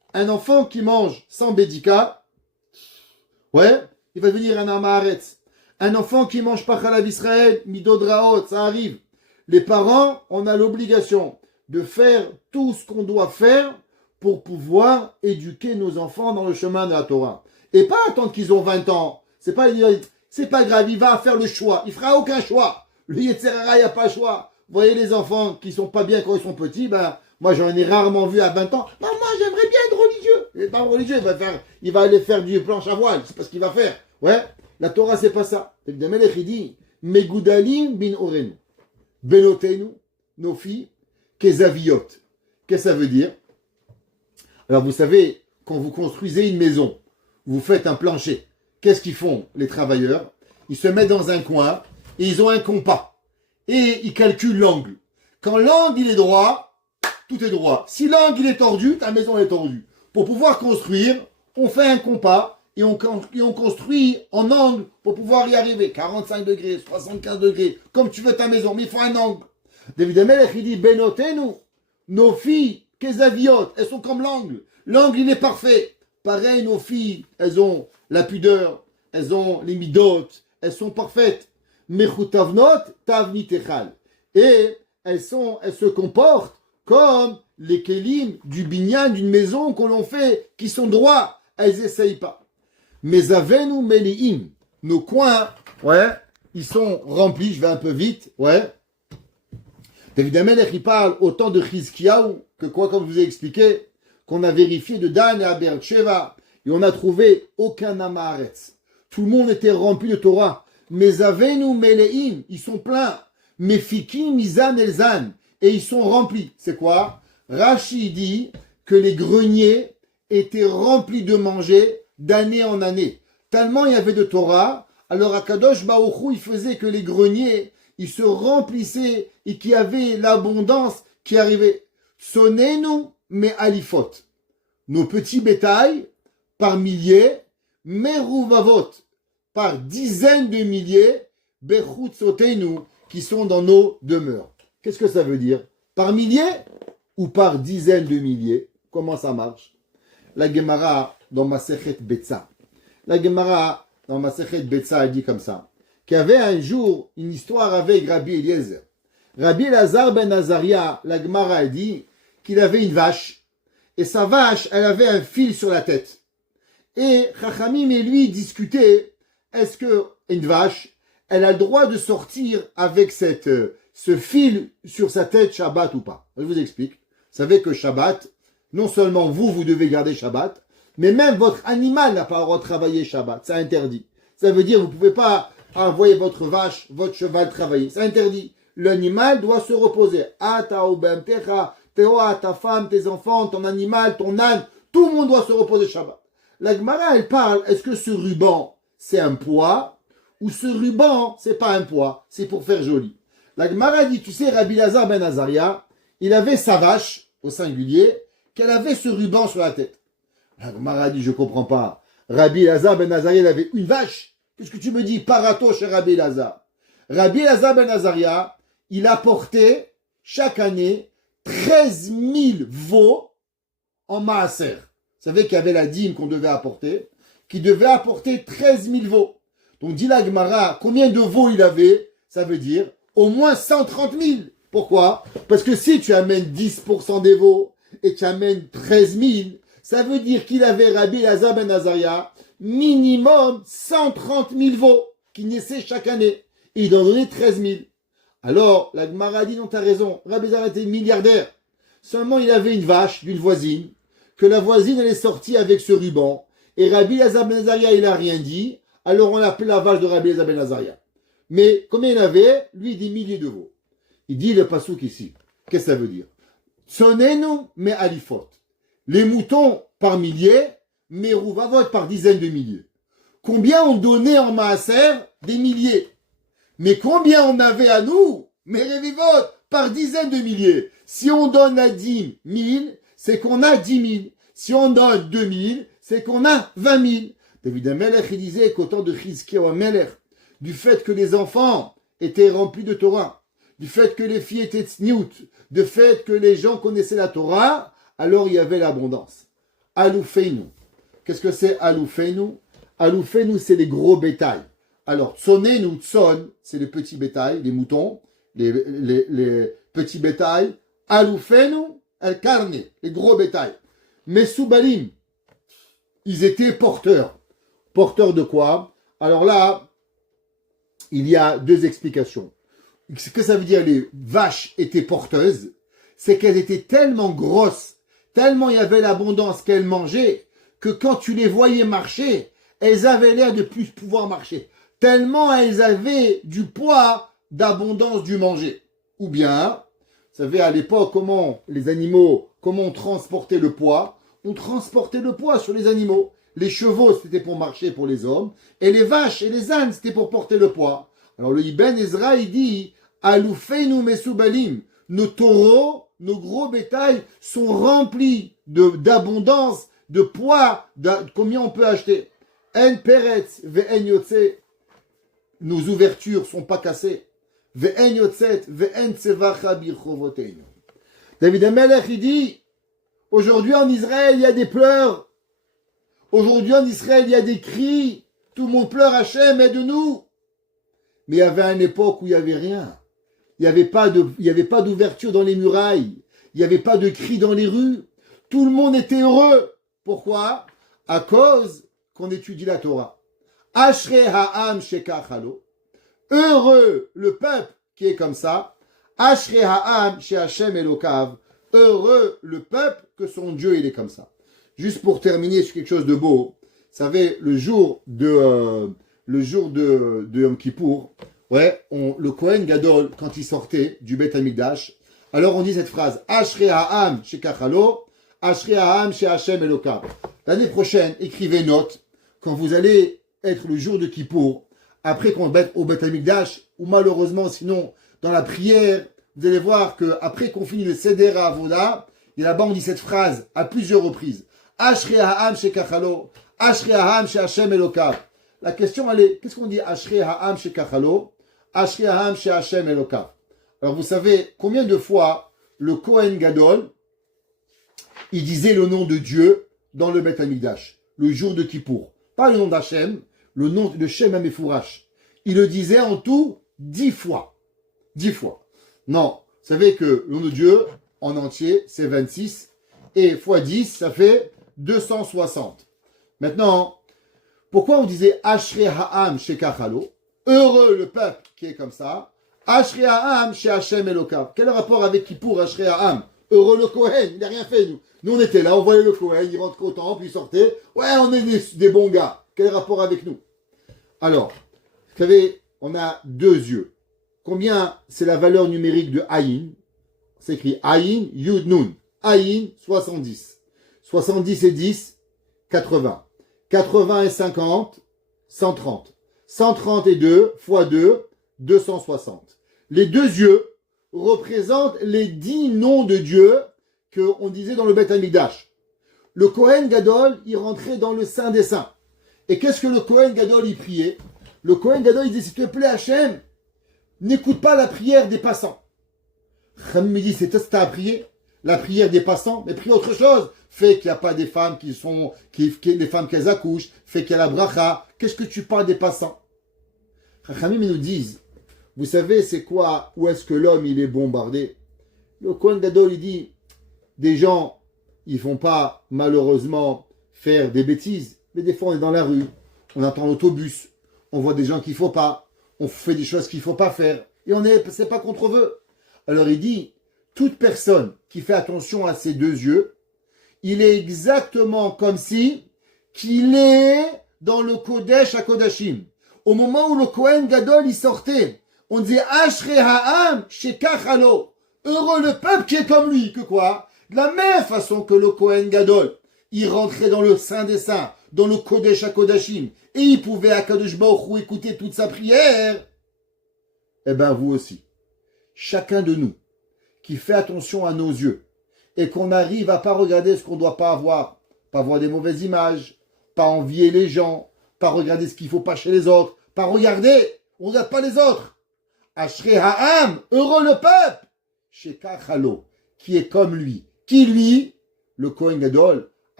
un enfant qui mange sans bédika, ouais, il va devenir un amaretz. Un enfant qui mange pas Chalav Israël, midodraot, ça arrive. Les parents, on a l'obligation de faire tout ce qu'on doit faire pour pouvoir éduquer nos enfants dans le chemin de la Torah. Et pas attendre qu'ils ont 20 ans. C'est pas grave, il va faire le choix. Il fera aucun choix. Le Yetzer Hara, il n'y a pas le choix. Vous voyez les enfants qui sont pas bien quand ils sont petits, ben, moi j'en ai rarement vu à 20 ans. Maman, j'aimerais bien être religieux. Il n'est pas religieux, il va aller faire du planche à voile. C'est pas ce qu'il va faire. Ouais, la Torah c'est pas ça. Il dit, Megoudalim bin Orenu. Benotenu, nos filles, Kezaviot. Qu'est-ce que ça veut dire? Alors vous savez, quand vous construisez une maison, vous faites un plancher. Qu'est-ce qu'ils font, les travailleurs? Ils se mettent dans un coin et ils ont un compas. Et ils calculent l'angle. Quand l'angle il est droit, tout est droit. Si l'angle il est tordu, ta maison est tordue. Pour pouvoir construire, on fait un compas et on construit en angle pour pouvoir y arriver. 45 degrés, 75 degrés, comme tu veux ta maison, mais il faut un angle. David Amelech, il dit, Benotenu, nos filles, Kezaviot, elles sont comme l'angle. L'angle, il est parfait. Pareil, nos filles, elles ont la pudeur, elles ont les midot, elles sont parfaites. Mechutavnot, tavnitechal. Et elles se comportent comme les kelim du binyan, d'une maison qu'on l'on fait, qui sont droits. Elles essayent pas. Mais avenu meliim, nos coins, ouais, ils sont remplis, je vais un peu vite, ouais. David Amelech, il parle autant de Chizkiyahu que quoi, comme je vous ai expliqué, qu'on a vérifié de Dan et à Beersheva, et on n'a trouvé aucun Amaretz. Tout le monde était rempli de Torah. Mais avenu meleim, ils sont pleins. Mefikim mizan elzan, et ils sont remplis. C'est quoi? Rashi dit que les greniers étaient remplis de manger d'année en année. Tellement il y avait de Torah, alors Akadosh Baruch Hu, il faisait que les greniers, ils se remplissaient et qu'il y avait l'abondance qui arrivait. Sonnez-nous, mais alifot. Nos petits bétails, par milliers, meruvavot, par dizaines de milliers, bechutzotenu, qui sont dans nos demeures. Qu'est-ce que ça veut dire? Par milliers ou par dizaines de milliers? Comment ça marche? La Gemara dans Masechet Betsa. La Gemara dans Masechet Betsa, elle dit comme ça, qu'il y avait un jour une histoire avec Rabbi Eliezer. Rabbi Elazar ben Azaria, la Gemara dit qu'il avait une vache, et sa vache, elle avait un fil sur la tête. Et Chachamim et lui discutaient, est-ce que une vache, elle a le droit de sortir avec ce fil sur sa tête Shabbat ou pas? Je vous explique. Vous savez que Shabbat, non seulement vous devez garder Shabbat, mais même votre animal n'a pas le droit de travailler Shabbat. C'est interdit. Ça veut dire que vous ne pouvez pas envoyer votre vache, votre cheval travailler. C'est interdit. L'animal doit se reposer. Ta femme, tes enfants, ton animal, ton âne, tout le monde doit se reposer Shabbat. La Gemara, elle parle, est-ce que ce ruban, c'est un poids, ou ce ruban, c'est pas un poids, c'est pour faire joli. La Gemara dit, tu sais, Rabbi Elazar ben Azaria, il avait sa vache, au singulier, qu'elle avait ce ruban sur la tête. La Gemara dit, je comprends pas. Rabbi Elazar ben Azaria, il avait une vache. Qu'est-ce que tu me dis, parato chez Rabbi Elazar? Rabbi Elazar ben Azaria, il apportait chaque année 13 000 veaux en maaser. Vous savez qu'il y avait la dîme qu'on devait apporter, qui devait apporter 13 000 veaux. Donc dit la Gemara, combien de veaux il avait? Ça veut dire au moins 130 000. Pourquoi? Parce que si tu amènes 10% des veaux et tu amènes 13 000, ça veut dire qu'il avait Rabbi Elazar ben Azaria minimum 130 000 veaux qui naissaient chaque année. Et il en donnait 13 000. Alors, la Gemara dit non, t'as raison, Rabbi Elazar était milliardaire. Seulement, il avait une vache d'une voisine, que la voisine, elle est sortie avec ce ruban. Et Rabbi Elazar ben Azaria, il n'a rien dit. Alors, on l'appelait la vache de Rabbi Elazar ben Azaria. Mais, combien il avait? Lui, des milliers de veaux. Il dit le pasouk ici. Qu'est-ce que ça veut dire? Sonnez-nous, mais alifot. Les moutons par milliers, mais rouvavot par dizaines de milliers. Combien on donnait en maaser? Des milliers. Mais combien on avait à nous? Mais révivot par dizaines de milliers. Si on donne à 10 000, c'est qu'on a 10 000. Si on donne 2 000, c'est qu'on a 20 000. David Amelech, il disait qu'au temps de Chizkiyahu Amelech, du fait que les enfants étaient remplis de Torah, du fait que les filles étaient tsniout, du fait que les gens connaissaient la Torah, alors il y avait l'abondance. Aloufeinu. Qu'est-ce que c'est Aloufeinu? Aloufeinu, c'est les gros bétails. Alors, Tsonenu, Tson, c'est les petits bétails, les moutons, les petits bétails. Aloufeinu, El Carne, les gros bétails. Mesoubalim, ils étaient porteurs. Porteurs de quoi? Alors là, il y a deux explications. Ce que ça veut dire, les vaches étaient porteuses, c'est qu'elles étaient tellement grosses, tellement il y avait l'abondance qu'elles mangeaient, que quand tu les voyais marcher, elles avaient l'air de plus pouvoir marcher. Tellement elles avaient du poids d'abondance du manger. Ou bien, vous savez à l'époque comment les animaux, comment on transportait le poids? On transportait le poids sur les animaux. Les chevaux, c'était pour marcher pour les hommes, et les vaches et les ânes, c'était pour porter le poids. Alors le Ibn Ezra, il dit, Aloufeinu mesoubalim, nos taureaux, nos gros bétails sont remplis d'abondance, de poids, combien on peut acheter. En peretz ve'en yotze, nos ouvertures sont pas cassées. Ve'en yotzet ve'en tsevacha birchovoteinu. David Amelech, il dit, aujourd'hui en Israël, il y a des pleurs. Aujourd'hui en Israël, il y a des cris. Tout le monde pleure, Hachem, aide-nous. Mais il y avait une époque où il n'y avait rien. Il n'y avait pas d'ouverture dans les murailles. Il n'y avait pas de cris dans les rues. Tout le monde était heureux. Pourquoi? À cause qu'on étudie la Torah. Ashrei ha'am shekachalo. Heureux le peuple qui est comme ça. Ashrei ha'am she Hashem Elokav. Heureux le peuple que son Dieu il est comme ça. Juste pour terminer sur quelque chose de beau. Vous savez, le jour de Yom Kippour, ouais, le Kohen Gadol, quand il sortait du Beth Amikdash, alors on dit cette phrase, Ashrei ha'am shekachalo, Ashrei ha'am she Hashem Elokav. L'année prochaine, écrivez note, quand vous allez être le jour de Kippour, après qu'on va être au Beth Amikdash, ou malheureusement, sinon, dans la prière, vous allez voir qu'après qu'on finit le Seder Avoda, et là-bas on dit cette phrase à plusieurs reprises, Ashrei ha'am shekachalo, Ashrei ha'am she Hashem Elokav. La question, elle est, qu'est-ce qu'on dit Ashrei ha'am shekachalo, Ashrei ha'am she Hashem Elokav. Alors vous savez combien de fois le Kohen Gadol, il disait le nom de Dieu dans le Beth Amikdash, le jour de Kippour. Pas le nom d'Hachem, le nom de Shem HaMefourash. Il le disait en tout 10 fois. 10 fois. Non, vous savez que le nom de Dieu, en entier, c'est 26. Et fois 10, ça fait 260. Maintenant, pourquoi on disait Ashrei ha'am shekachalo? Heureux le peuple qui est comme ça. Ashrei ha'am she Hashem Elokav. Quel rapport avec Kippour, Ashrei ha'am? Heureux le Kohen, il n'a rien fait, nous. Nous, on était là, on voyait le Kohen, il rentre au temple, il sortait. Ouais, on est des bons gars. Quel rapport avec nous? Alors, vous savez, on a deux yeux. Combien c'est la valeur numérique de Ayin? C'est écrit Ayin, Yud, Nun. Ayin, 70. 70 et 10, 80. 80 et 50, 130. 130 et 2, fois 2, 260. Les deux yeux représentent les 10 noms de Dieu qu'on disait dans le Beth Amikdash. Le Kohen Gadol, il rentrait dans le Saint des Saints. Et qu'est-ce que le Kohen Gadol, il priait? Le Kohen Gadol, il disait, s'il te plaît, Hachem, n'écoute pas la prière des passants. Khamim me dit, c'est ça que tu as à prier? La prière des passants? Mais prie autre chose. Fait qu'il n'y a pas des femmes des femmes qu'elles accouchent. Fait qu'il y a la bracha. Qu'est-ce que tu parles des passants? Khamim nous disent, vous savez, c'est quoi? Où est-ce que l'homme, il est bombardé? Le Kohen Gadol, il dit, des gens, ils font pas, malheureusement, faire des bêtises. Mais des fois, on est dans la rue, on attend l'autobus, on voit des gens qu'il faut pas, on fait des choses qu'il faut pas faire, et c'est pas contre eux. Alors il dit, toute personne qui fait attention à ses deux yeux, il est exactement comme si qu'il est dans le Kodesh à Kodashim. Au moment où le Kohen Gadol il sortait, on disait Ashrei ha'am shekachalo. Heureux le peuple qui est comme lui, que quoi? De la même façon que le Kohen Gadol, il rentrait dans le Saint des Saints, dans le Kodesh à Kodashim, et il pouvait à Kadosh Baruch Hu écouter toute sa prière. Eh bien vous aussi, chacun de nous, qui fait attention à nos yeux, et qu'on arrive à pas regarder ce qu'on ne doit pas voir des mauvaises images, pas envier les gens, pas regarder ce qu'il ne faut pas chez les autres, pas regarder, on ne regarde pas les autres. Ashrei ha'am, heureux le peuple, shekachalo, qui est comme lui. Qui lui? Le Kohen Gadol,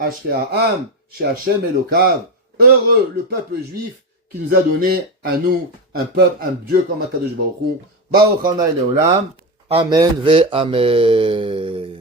Ashrei ha'am she'Hashem Elokav. Heureux le peuple juif qui nous a donné à nous un peuple, un Dieu comme Akadosh Baruch Hu. Baruch Hanai Leolam. Amen ve Amen.